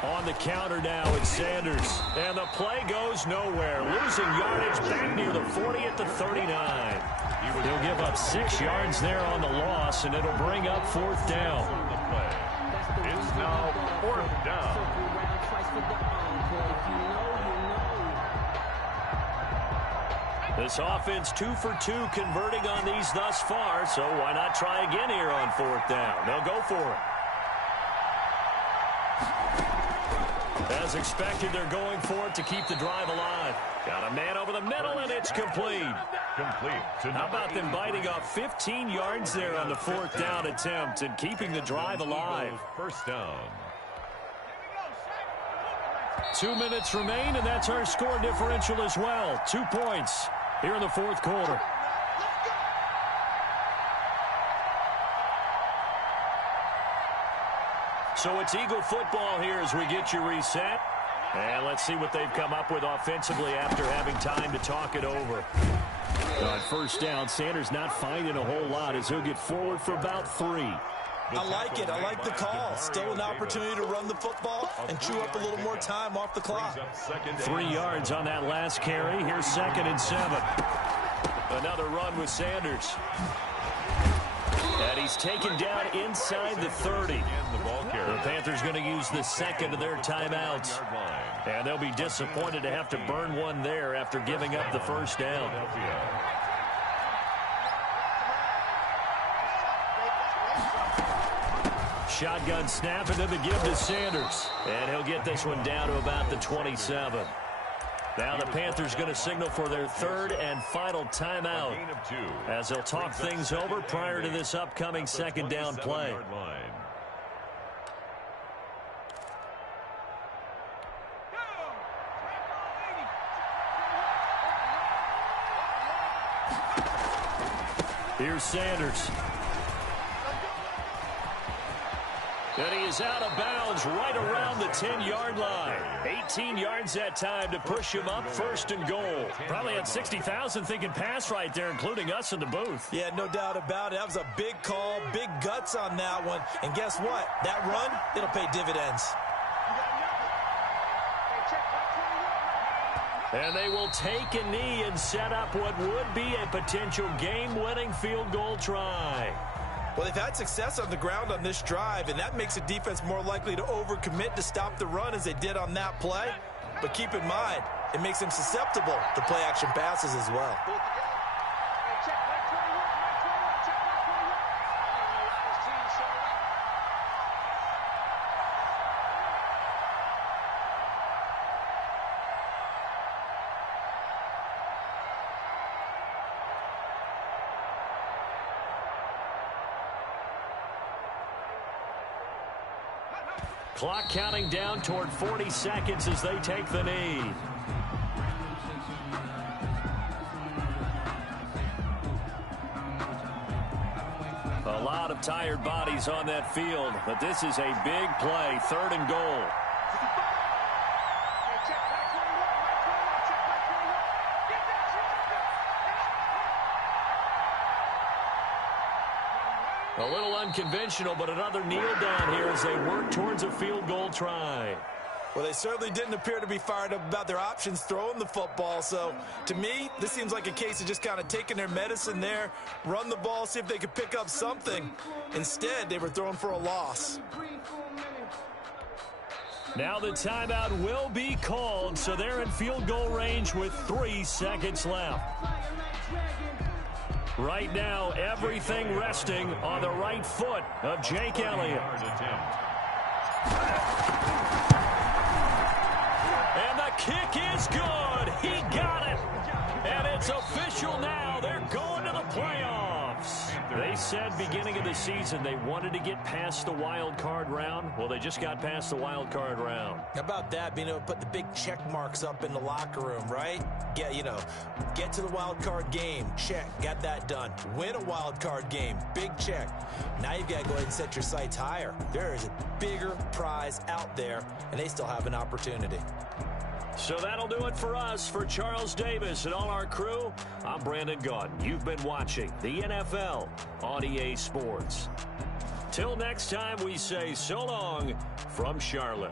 On the counter now, it's Sanders. And the play goes nowhere. Losing yardage back near the 40 at the 39. He'll give up 6 yards there on the loss, and it'll bring up 4th down. It's now 4th down. This offense 2 for 2 converting on these thus far, so why not try again here on 4th down? They'll go for it. As expected, they're going for it to keep the drive alive. Got a man over the middle, and it's complete. How about them biting off 15 yards there on the 4th down attempt and keeping the drive alive? First down. 2 minutes remain, and that's our score differential as well. 2 points here in the 4th quarter. So it's Eagle football here as we get you reset. And let's see what they've come up with offensively after having time to talk it over. On first down, Sanders not finding a whole lot as he'll get forward for about 3. I like it. I like the call. Still an opportunity to run the football and chew up a little more time off the clock. 3 yards on that last carry. Here's 2nd and 7. Another run with Sanders. And he's taken down inside the 30. The Panthers going to use the 2nd of their timeouts. And they'll be disappointed to have to burn one there after giving up the first down. Shotgun snap and then the give to Sanders. And he'll get this one down to about the 27. Now the Panthers going to signal for their 3rd and final timeout as they'll talk things over prior to this upcoming 2nd down play. Here's Sanders. And he is out of bounds right around the 10-yard line. 18 yards that time to push him up 1st and goal. Probably had 60,000 thinking pass right there, including us in the booth. Yeah, no doubt about it. That was a big call, big guts on that one. And guess what? That run, it'll pay dividends. And they will take a knee and set up what would be a potential game-winning field goal try. Well, they've had success on the ground on this drive, and that makes the defense more likely to overcommit to stop the run as they did on that play. But keep in mind, it makes them susceptible to play-action passes as well. Clock counting down toward 40 seconds as they take the knee. A lot of tired bodies on that field, but this is a big play, 3rd and goal. A little unconventional, but another kneel down here as they work towards a field goal try. Well, they certainly didn't appear to be fired up about their options throwing the football. So, to me, this seems like a case of just kind of taking their medicine there, run the ball, see if they could pick up something. Instead, they were throwing for a loss. Now the timeout will be called, so they're in field goal range with 3 seconds left. Right now, everything resting on the right foot of Jake Elliott. And the kick is good. He got it. And it's official now. They're going to the playoffs. They said beginning of the season they wanted to get past the wild card round. Well, they just got past the wild card round. How about that, being able to put the big check marks up in the locker room, right? Get to the wild card game. Check. Got that done. Win a wild card game. Big check. Now you've got to go ahead and set your sights higher. There is a bigger prize out there, and they still have an opportunity. So that'll do it for us. For Charles Davis and all our crew, I'm Brandon Gaudin. You've been watching the NFL on EA Sports. Till next time, we say so long from Charlotte.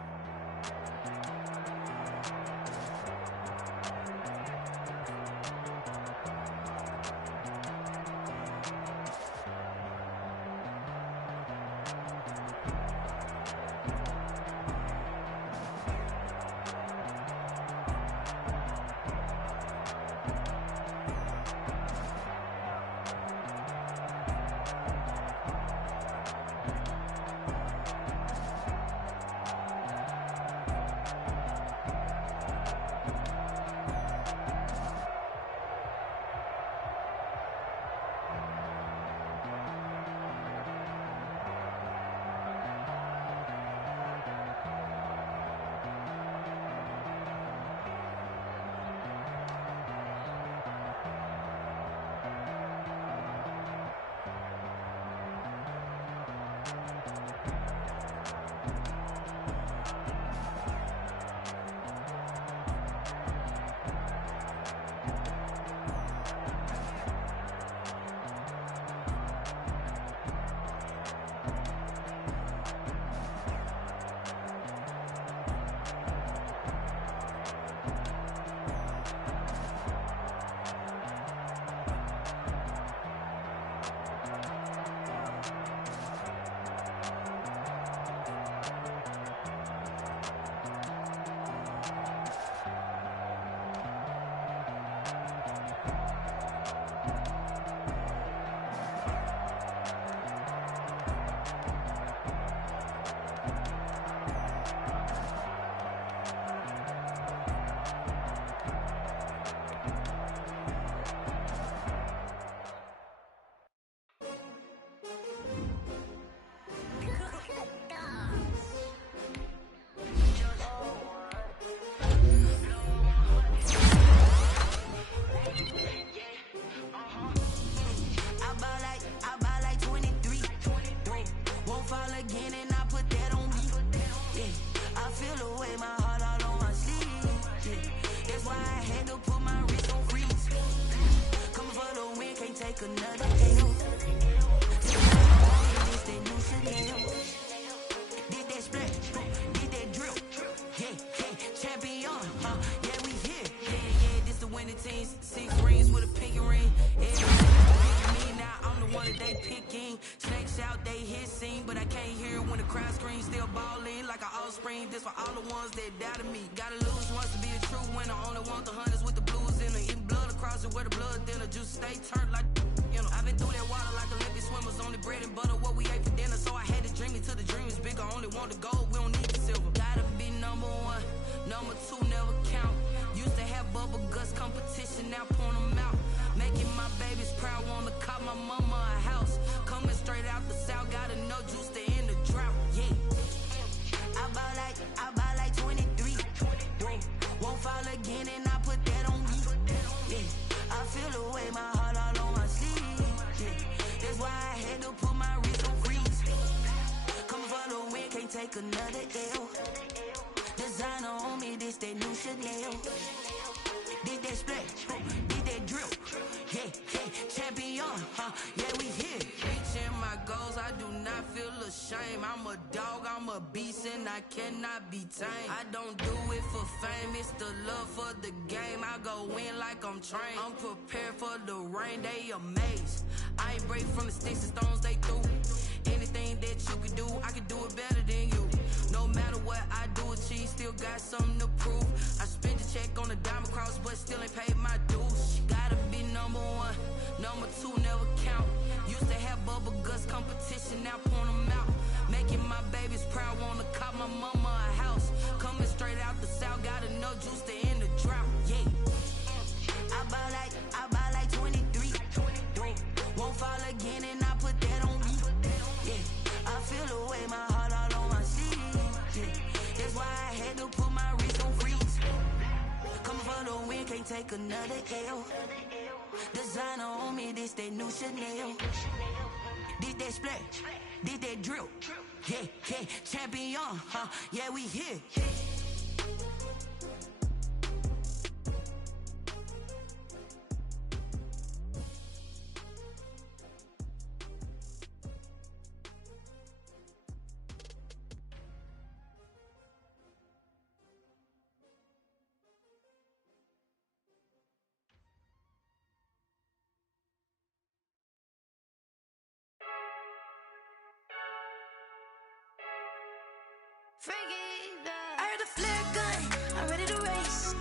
Another L. Designer on me, this that new Chanel. Did that splash, did that drip. Yeah, champion, yeah, we here. Reaching my goals, I do not feel ashamed. shame. I'm a dog, I'm a beast, and I cannot be tamed. I don't do it for fame, it's the love for the game. I go in like I'm trained. I'm prepared for the rain, they amazed. I ain't break from the sticks and stones they threw. Anything that you can do, I can do it better than you. No matter what I do, achieve, still got something to prove. I spent the check on the diamond cross, but still ain't paid my dues. Gotta be number one, number two never count. Used to have bubble guts competition, now point them out. Making my babies proud, wanna cop my mama a house. Coming straight out the south, got enough juice to end the drought. Yeah, I buy like 23. Won't fall again, and I put that on me. Yeah, I feel the way, my heart all on my sleeve. Yeah, that's why I had to put my wrist on freeze. Coming for the win, can't take another L. Designer on me, this that new Chanel. Did that splash, did that drill. Yeah, yeah, champion, huh? Yeah, we here. I heard a flare gun, I'm ready to race.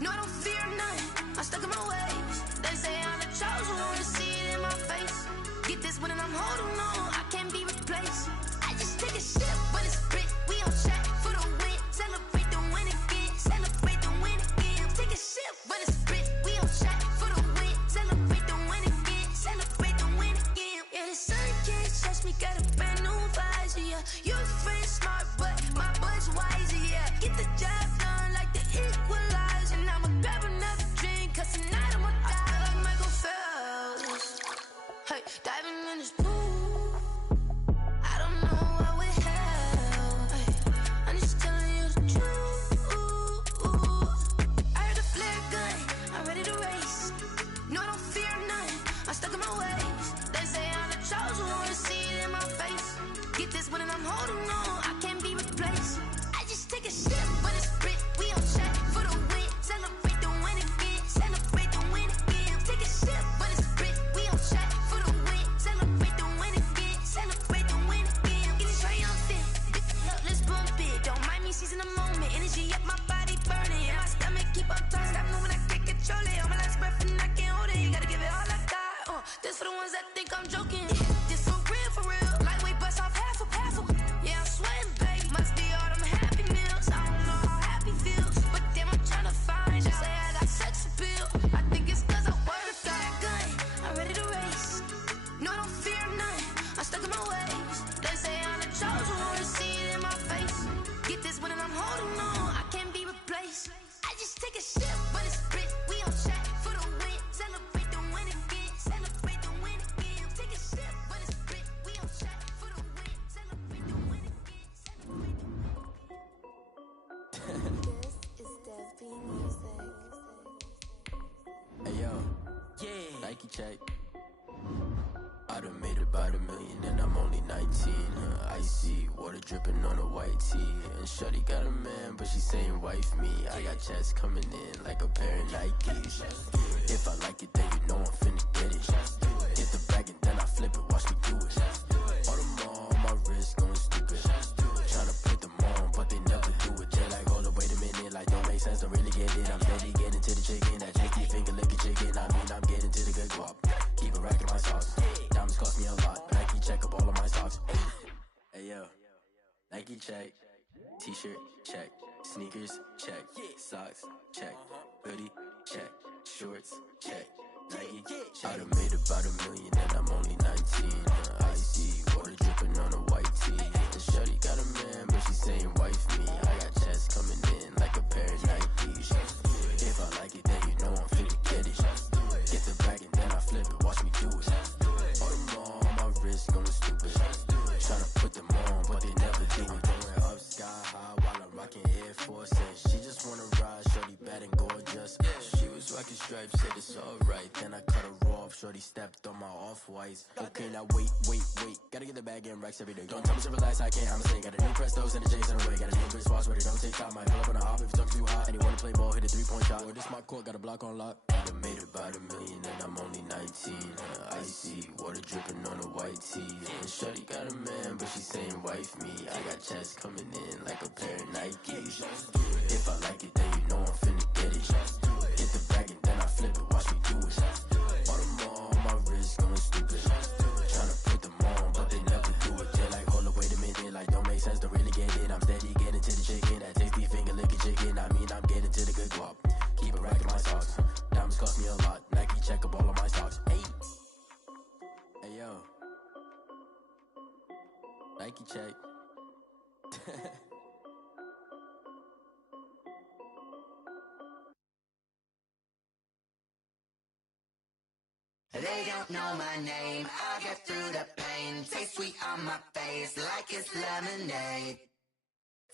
No, I don't fear none, I'm stuck in my ways. They say I'm the chosen one, see it in my face. Get this one and I'm holding on, I can't be replaced. I just take a sip when it's split, we on track for the win. Celebrate the win again, celebrate the win again. Take a sip when it's split, we on track for the win. Celebrate the win again, celebrate the win again. Yeah, the sun can't touch me, got a brand new visor, yeah. You're friend smart, but my bud's wiser, yeah. Get the job done like the equalizer. And I'ma grab another drink, cause tonight I'ma die like Michael Phelps. Hey, diving in this pool, I don't know what would help. Hey, I'm just telling you the truth. I heard a flare gun, I'm ready to race. No, I don't fear none, I'm stuck in my ways. They say I'm the chosen one, see it in my face. Get this one and I'm holding on, I can't be replaced. I just take a sip when it's split, we on track for the win. Celebrate the win again, celebrate the win again. Take a sip when it's split, we on track for the win. Celebrate the win again, celebrate the win again. Get it triumphant, let's bump it. Don't mind me seizing the moment, energy up my body burning. And my stomach keep on turning, stop moving, I can't control it. On my last breath and I can't hold it, you gotta give it all I got. This for the ones that think I'm joking. This for real, lightweight bust off half a. Yeah, I'm sweating, babe, must be all them happy meals. I don't know how happy feels, but damn, I'm tryna find you. Say I got sex appeal, I think it's cause I work a gun. I'm ready to race, no, I don't fear none, I'm stuck in my ways. They say I'm the chosen one, see it in my face. Get this one and I'm holding on, I can't be replaced. I just take a sip when it's split, we on track for the win. Celebrate the win again, celebrate the win again. Take a sip when it's split, we on track for the win. Celebrate the win again, celebrate the win. This is Dev B Music. Hey yo, Yeah. Nike check. I done made about $1 million and I'm only 19. Icy water dripping on a white tee. And shorty got a man, but she saying wife me. I got checks coming in like a pair of Nikes. If I like it, then you know I'm finna get it. Hit the bag and then I flip it, watch me do it. All them on my wrist going stupid. Tryna put them on, but they never do it. They're like, hold up, wait a minute, like don't make sense, don't really get it. I'm steady getting to the chicken, that cheeky finger licking chicken. I mean, I'm getting to the good guap. Keep a rack in my sauce. Diamonds cost me a lot, but Nike check up all of my stocks. Hey yo, Nike check, t-shirt check, sneakers check, socks check, hoodie check, shorts check, Nike check. I done made about $1 million and I'm only 19. Icy water dripping on a white tee. And shorty got a man, but she saying wife me. I got checks coming in like a pair of Nikes. If I like it, then you know I'm finna get it. Get the bag and then I flip it, watch me do it. All them on my wrist going stupid. Tryna put them on, but they never do it. Going up sky high while I'm rocking Air Force. And she just wanna ride, shorty bad and gorgeous. She was rocking lucky stripe, said it's alright. Then I cut her off, shorty stepped on my off-whites. Okay, now wait. Gotta get the bag in racks every day. Don't tell me to relax, I can't, I'm saying. Got a new Prestos and a J's in the way. Got a new Chris Foss, but it don't take time. Might pull up on a hop if it's too hot. And he wanna play ball, hit a 3-point shot. Or this my court, got a block on lock. I done made about $1 million and I'm only 19. Icy, water dripping on a white tee. And shorty got a man, but she saying wife me. I got checks coming in like a pair of Nikes. If I like it, then you know I'm finna get it. Hit the bag and then I flip it, watch me do it. Bought them all, my wrist going stupid. Tryna put them on, but they never do it. They're like, hold up, wait a minute, like don't make sense to really get it. I'm steady getting to the chicken, that tasty finger licking chicken. I mean, I'm getting to the good guap. Keep it racking my socks. Diamonds cost me a lot. Nike check up all of my stocks. Hey yo, Nike check. They don't know my name, I get through the pain. Taste sweet on my face like it's lemonade.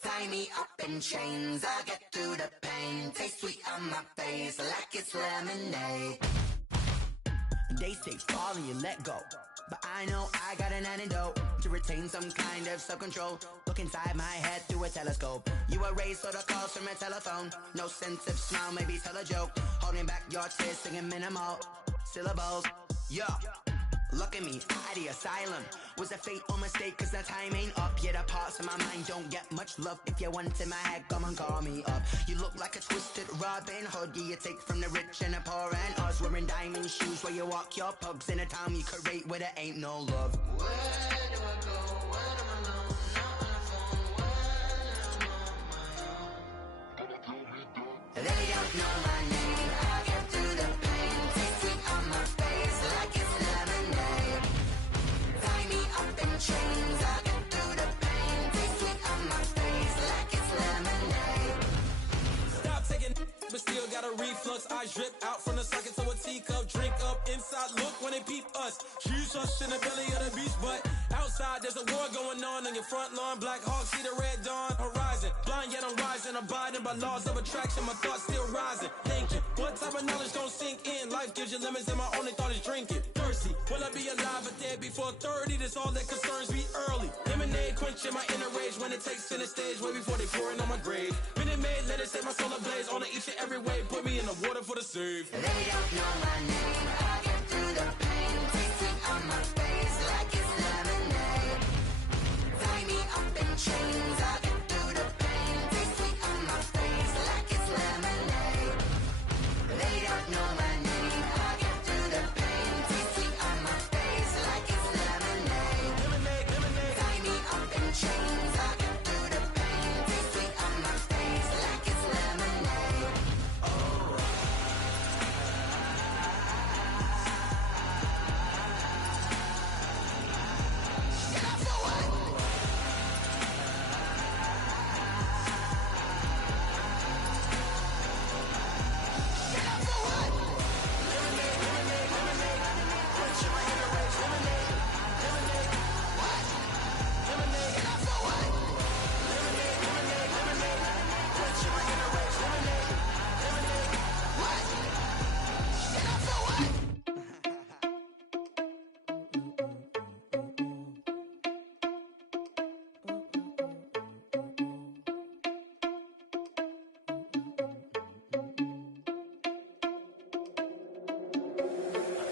Tie me up in chains, I get through the pain. Taste sweet on my face like it's lemonade. They say fall and you let go, but I know I got an antidote to retain some kind of self-control. Look inside my head through a telescope. You erase all the calls from a telephone. No sense of smile, maybe tell a joke. Holding back your tears, singing minimal syllables. Yeah, look at me, out the asylum. Was a fate or mistake, cause the time ain't up. Yet the parts of my mind don't get much love. If you want in my head, come and call me up. You look like a twisted Robin Hood. Yeah, you take from the rich and the poor and us. Wearing diamond shoes where you walk your pugs. In a town you create where there ain't no love. Where do I go when I'm alone? Not on the phone when I'm on my own. They don't know my name, I get through the pain. Taste sweet on my face like it's lemonade. Tie me up in chains, I get through the pain. Taste sweet on my face like it's lemonade. Stop taking but still got a reflux. I drip out from the socket to a teacup. Drink up inside, look when they peep us. Choose us in the belly of the beast, but outside there's a war going on in your front lawn. Black Hawk, see the red dawn horizon. Blind yet I'm rising, abiding by laws of attraction. My thoughts still rising, thinking what type of knowledge don't sink in. Life gives you limits and my only thought is drinking. Thirsty, will I be alive or dead before 30? That's all that concerns me early. Lemonade quenching my inner rage when it takes center stage way before they pouring on my grave. Minute Maid, let it set my soul ablaze on each and every way. Put me in the water for the save. They don't know my name, I get through the pain. Taste sweet on my face like it's lemonade. Tie me up in chains, I get through the pain. Taste sweet on my face like it's lemonade. They don't know my name, I get through the pain. Taste sweet on my face like it's lemonade. Lemonade. Tie me up in chains, I get through the pain. Taste sweet on my face like it's lemonade.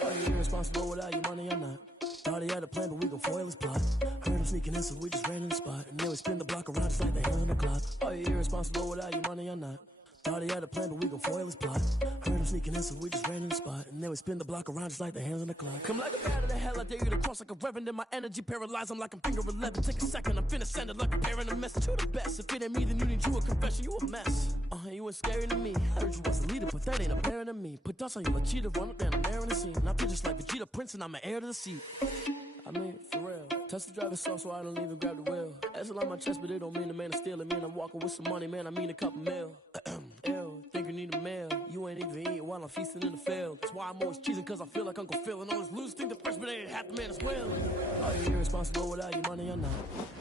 Are you irresponsible without your money or not? Thought he had a plan, but we gon' foil his plot. Heard him sneaking in, so we just ran in the spot. And then we spin the block around just like the hands on the clock. Are you irresponsible without your money or not? Thought he had a plan, but we gon' foil his plot. Heard him sneaking in, so we just ran in the spot. And then we spin the block around just like the hands on the clock. Come like a bat of the hell, I dare you to cross like a reverend. In my energy paralyzed, I'm like I'm finger 11. Take a second, I'm finna send it like I'm airing a message to the best. If it ain't me, then you need you a confession, you a mess. You ain't scary to me. Heard you was a leader, but that ain't apparent to me. Put dust on you like cheetah, run up down the air in the scene. I feel just like Vegeta Prince, and I'm an heir to the seat. I mean, for real. Touch the driver's soft, so I don't even grab the wheel. That's on my chest, but it don't mean the man is stealing. Man, I'm walking with some money, man, I mean a couple mil. Ew, think you need a mail. You ain't even eat while I'm feasting in the field. That's why I'm always cheesing, cause I feel like Uncle Phil. And always lose, think the freshman ain't half the man as well. Are you irresponsible without your money or not?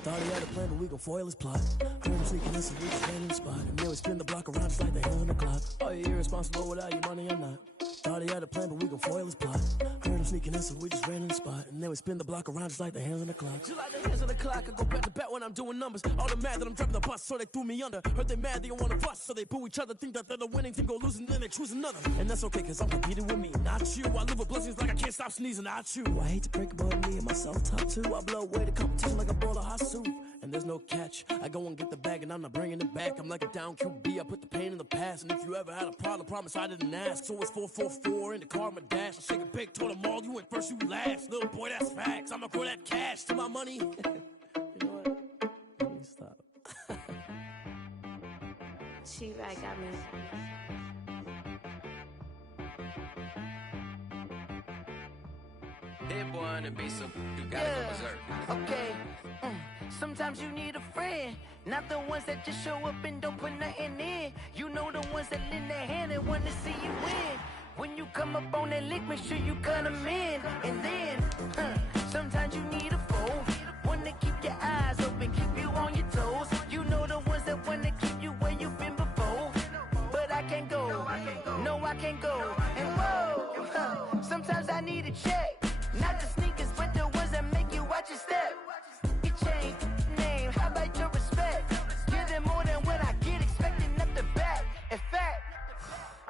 Thought he had a plan, but we gon' foil his plot. Heard him sneaking in, so we just ran in the spot. And then we spin the block around just like the hell in the clock. Are you irresponsible without your money or not? Thought he had a plan, but we gon' foil his plot. Heard him sneaking in, so we just ran in the spot. And then we spin the block around just like the hands on the clock. Just like the hands on the clock, I go back to back when I'm doing numbers. All the mad that I'm driving the bus, so they threw me under. Heard they mad, they don't wanna bust, so they boo each other. Think that they're the winning team, go losing, then they choose another. And that's okay, cause I'm competing with me, not you. I live with blessings like I can't stop sneezing, not you. I hate to break about me and myself top two. I blow away the competition like a bowl of hot soup. And there's no catch, I go and get the bag and I'm not bringing it back. I'm like a down QB, I put the pain in the past. And if you ever had a problem, promise I didn't ask. So it's 4-4-4 in the car, my dash. I shake a big, told them all, you went first, you last. Little boy, that's facts, I'ma grow that cash to my money. You know what? Let me stop. She-Rag got me. That boy on the beat, so you gotta go berserk. Okay. Sometimes you need a friend, not the ones that just show up and don't put nothing in. You know the ones that lend their hand and want to see you win. When you come up on that lick, make sure you cut them in. And then, sometimes you need a foe, one to keep your eyes open, keep you on your toes. You know the ones that want to keep you where you've been before. But I can't go, no I can't go. And whoa, sometimes I need a check, not the sneakers, but the ones that make you watch your step. You change name, how about your respect? Give them more than what I get, expecting up the back. In fact,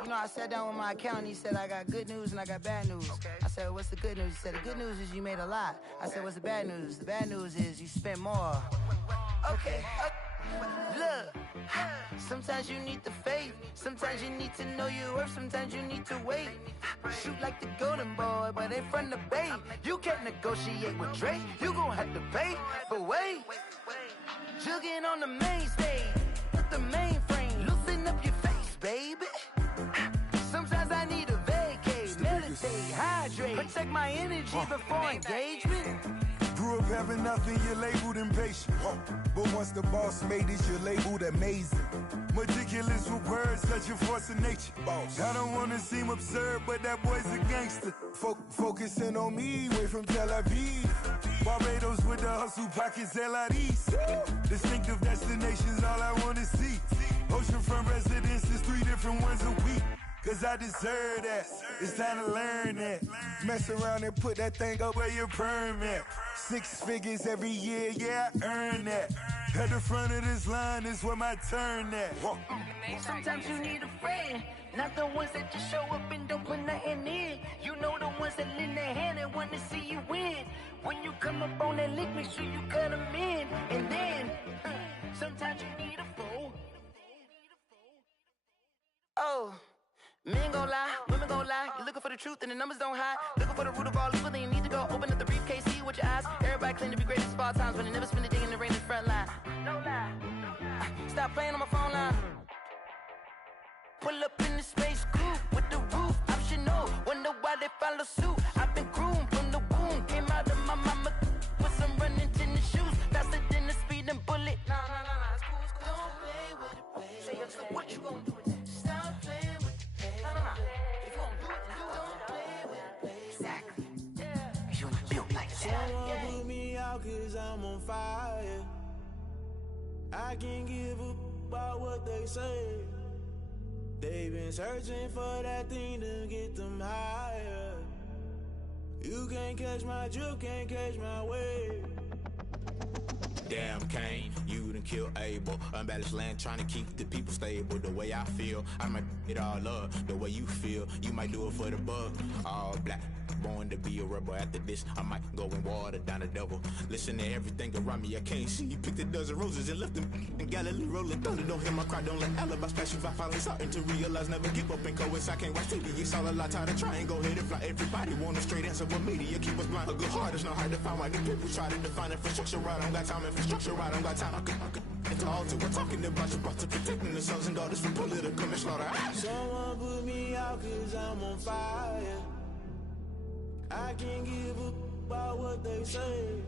you know, I sat down with my accountant, he said I got good news and I got bad news. Okay. I said, what's the good news? He said, the good news is you made a lot. I said, what's the bad news? The bad news is you spent more. Okay. Look, sometimes you need the faith, sometimes you need to know your worth, sometimes you need to wait. Shoot like the golden boy, but in front of the bay. You can't negotiate with Drake, you gon' have to pay. But wait, jugging on the main stage, put the mainframe, loosen up your face, baby. Sometimes I need a vacate, meditate, hydrate, protect my energy before engagement. Grew up having nothing, you're labeled impatient. But once the boss made it, you're labeled amazing. Meticulous with words, such a force of nature. I don't wanna seem absurd, but that boy's a gangster. Focusing on me, way from Tel Aviv. Barbados with the hustle pockets, LIDs. Distinctive destinations, all I wanna see. Oceanfront residences, 3 different ones a week. Cause I deserve that, it's time to learn that. Mess around and put that thing up where your perm at. 6 figures every year, yeah, I earn that. At the front of this line is where my turn at. Sometimes you need a friend, not the ones that just show up and don't put nothing in. You know the ones that lend their hand and want to see you win. When you come up on that lick, make sure you cut them in. And then, sometimes you need a fool. Oh. Men gon' lie, women gon' lie. You're looking for the truth and the numbers don't hide. Looking for the root of all evil, then you need to go open up the briefcase, see with your eyes. Everybody claim to be greatest of all times, but they never spend a day in the rain in the front line. No lie. Stop playing on my phone line. Pull up in the space coupe with the roof optional. Wonder why they follow suit. I've been groomed from the womb. Came out of my mama with some running tennis shoes. Faster than the speeding bullet. Nah, it's cool, it's cool. Don't play with it, baby. Say, so what you gon' do with it? Stop playing with it. If you gon' do it, then don't play with it, baby. Exactly. Yeah. You built like that. Someone put me out cause I'm on fire. I can't give up about what they say. They've been searching for that thing to get them higher. You can't catch my drift, can't catch my wave. Damn Kane, you done killed Abel. Unbalanced land trying to keep the people stable. The way I feel, I might it all up. The way you feel, you might do it for the bug. All black, born to be a rebel. After this, I might go and water down the devil. Listen to everything around me, I can't see. You picked a dozen roses and left them in Galilee rolling thunder. Don't hear my cry, don't let alibis pass you. I finally starting to realize, never give up and coincide. I can't watch TV, it's all a lot. Time to try and go ahead and fly. Everybody want a straight answer, but media keep us blind. A good heart is not hard to find. Why the people try to define infrastructure right? I don't got time, infrastructure right, I don't got time. I could it's all to we're talking about you, about to protecting the sons and daughters from political and slaughter. Someone put me out cause I'm on fire. I can't give up about what they say.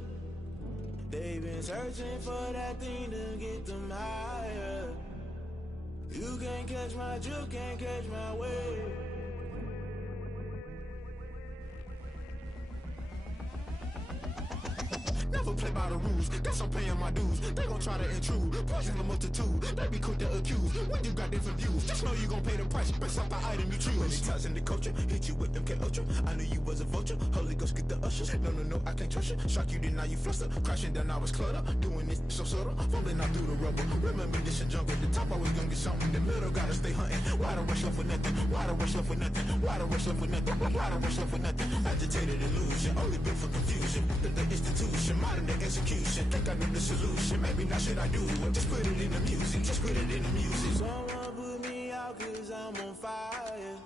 They've been searching for that thing to get them higher. You can't catch my drift, can't catch my wave. play by the rules. Guess I'm paying my dues. They gon' try to intrude. Poison the multitude. They be quick to accuse. When you got different views, just know you gon' pay the price based off the item you choose. Many times in the culture, hit you with MK Ultra. I knew you was a vulture. Holy Ghost get the ushers. No, I can't trust you. Shock you, then now you fluster. Crashing down, I was clutter. Doing this so subtle. Fumbling out through the rubble. Remember this a jungle. The top always gonna get something. In the middle, gotta stay hunting. Why the rush left for nothing? Why the rush left for nothing? Why the rush left for nothing? Why the rush left for nothing? Agitated illusion. Only built for confusion. The institution. Modern day execution. Think I know the solution. Maybe not should I do it? Just put it in the music. Just put it in the music. Someone put me out 'cause I'm on fire.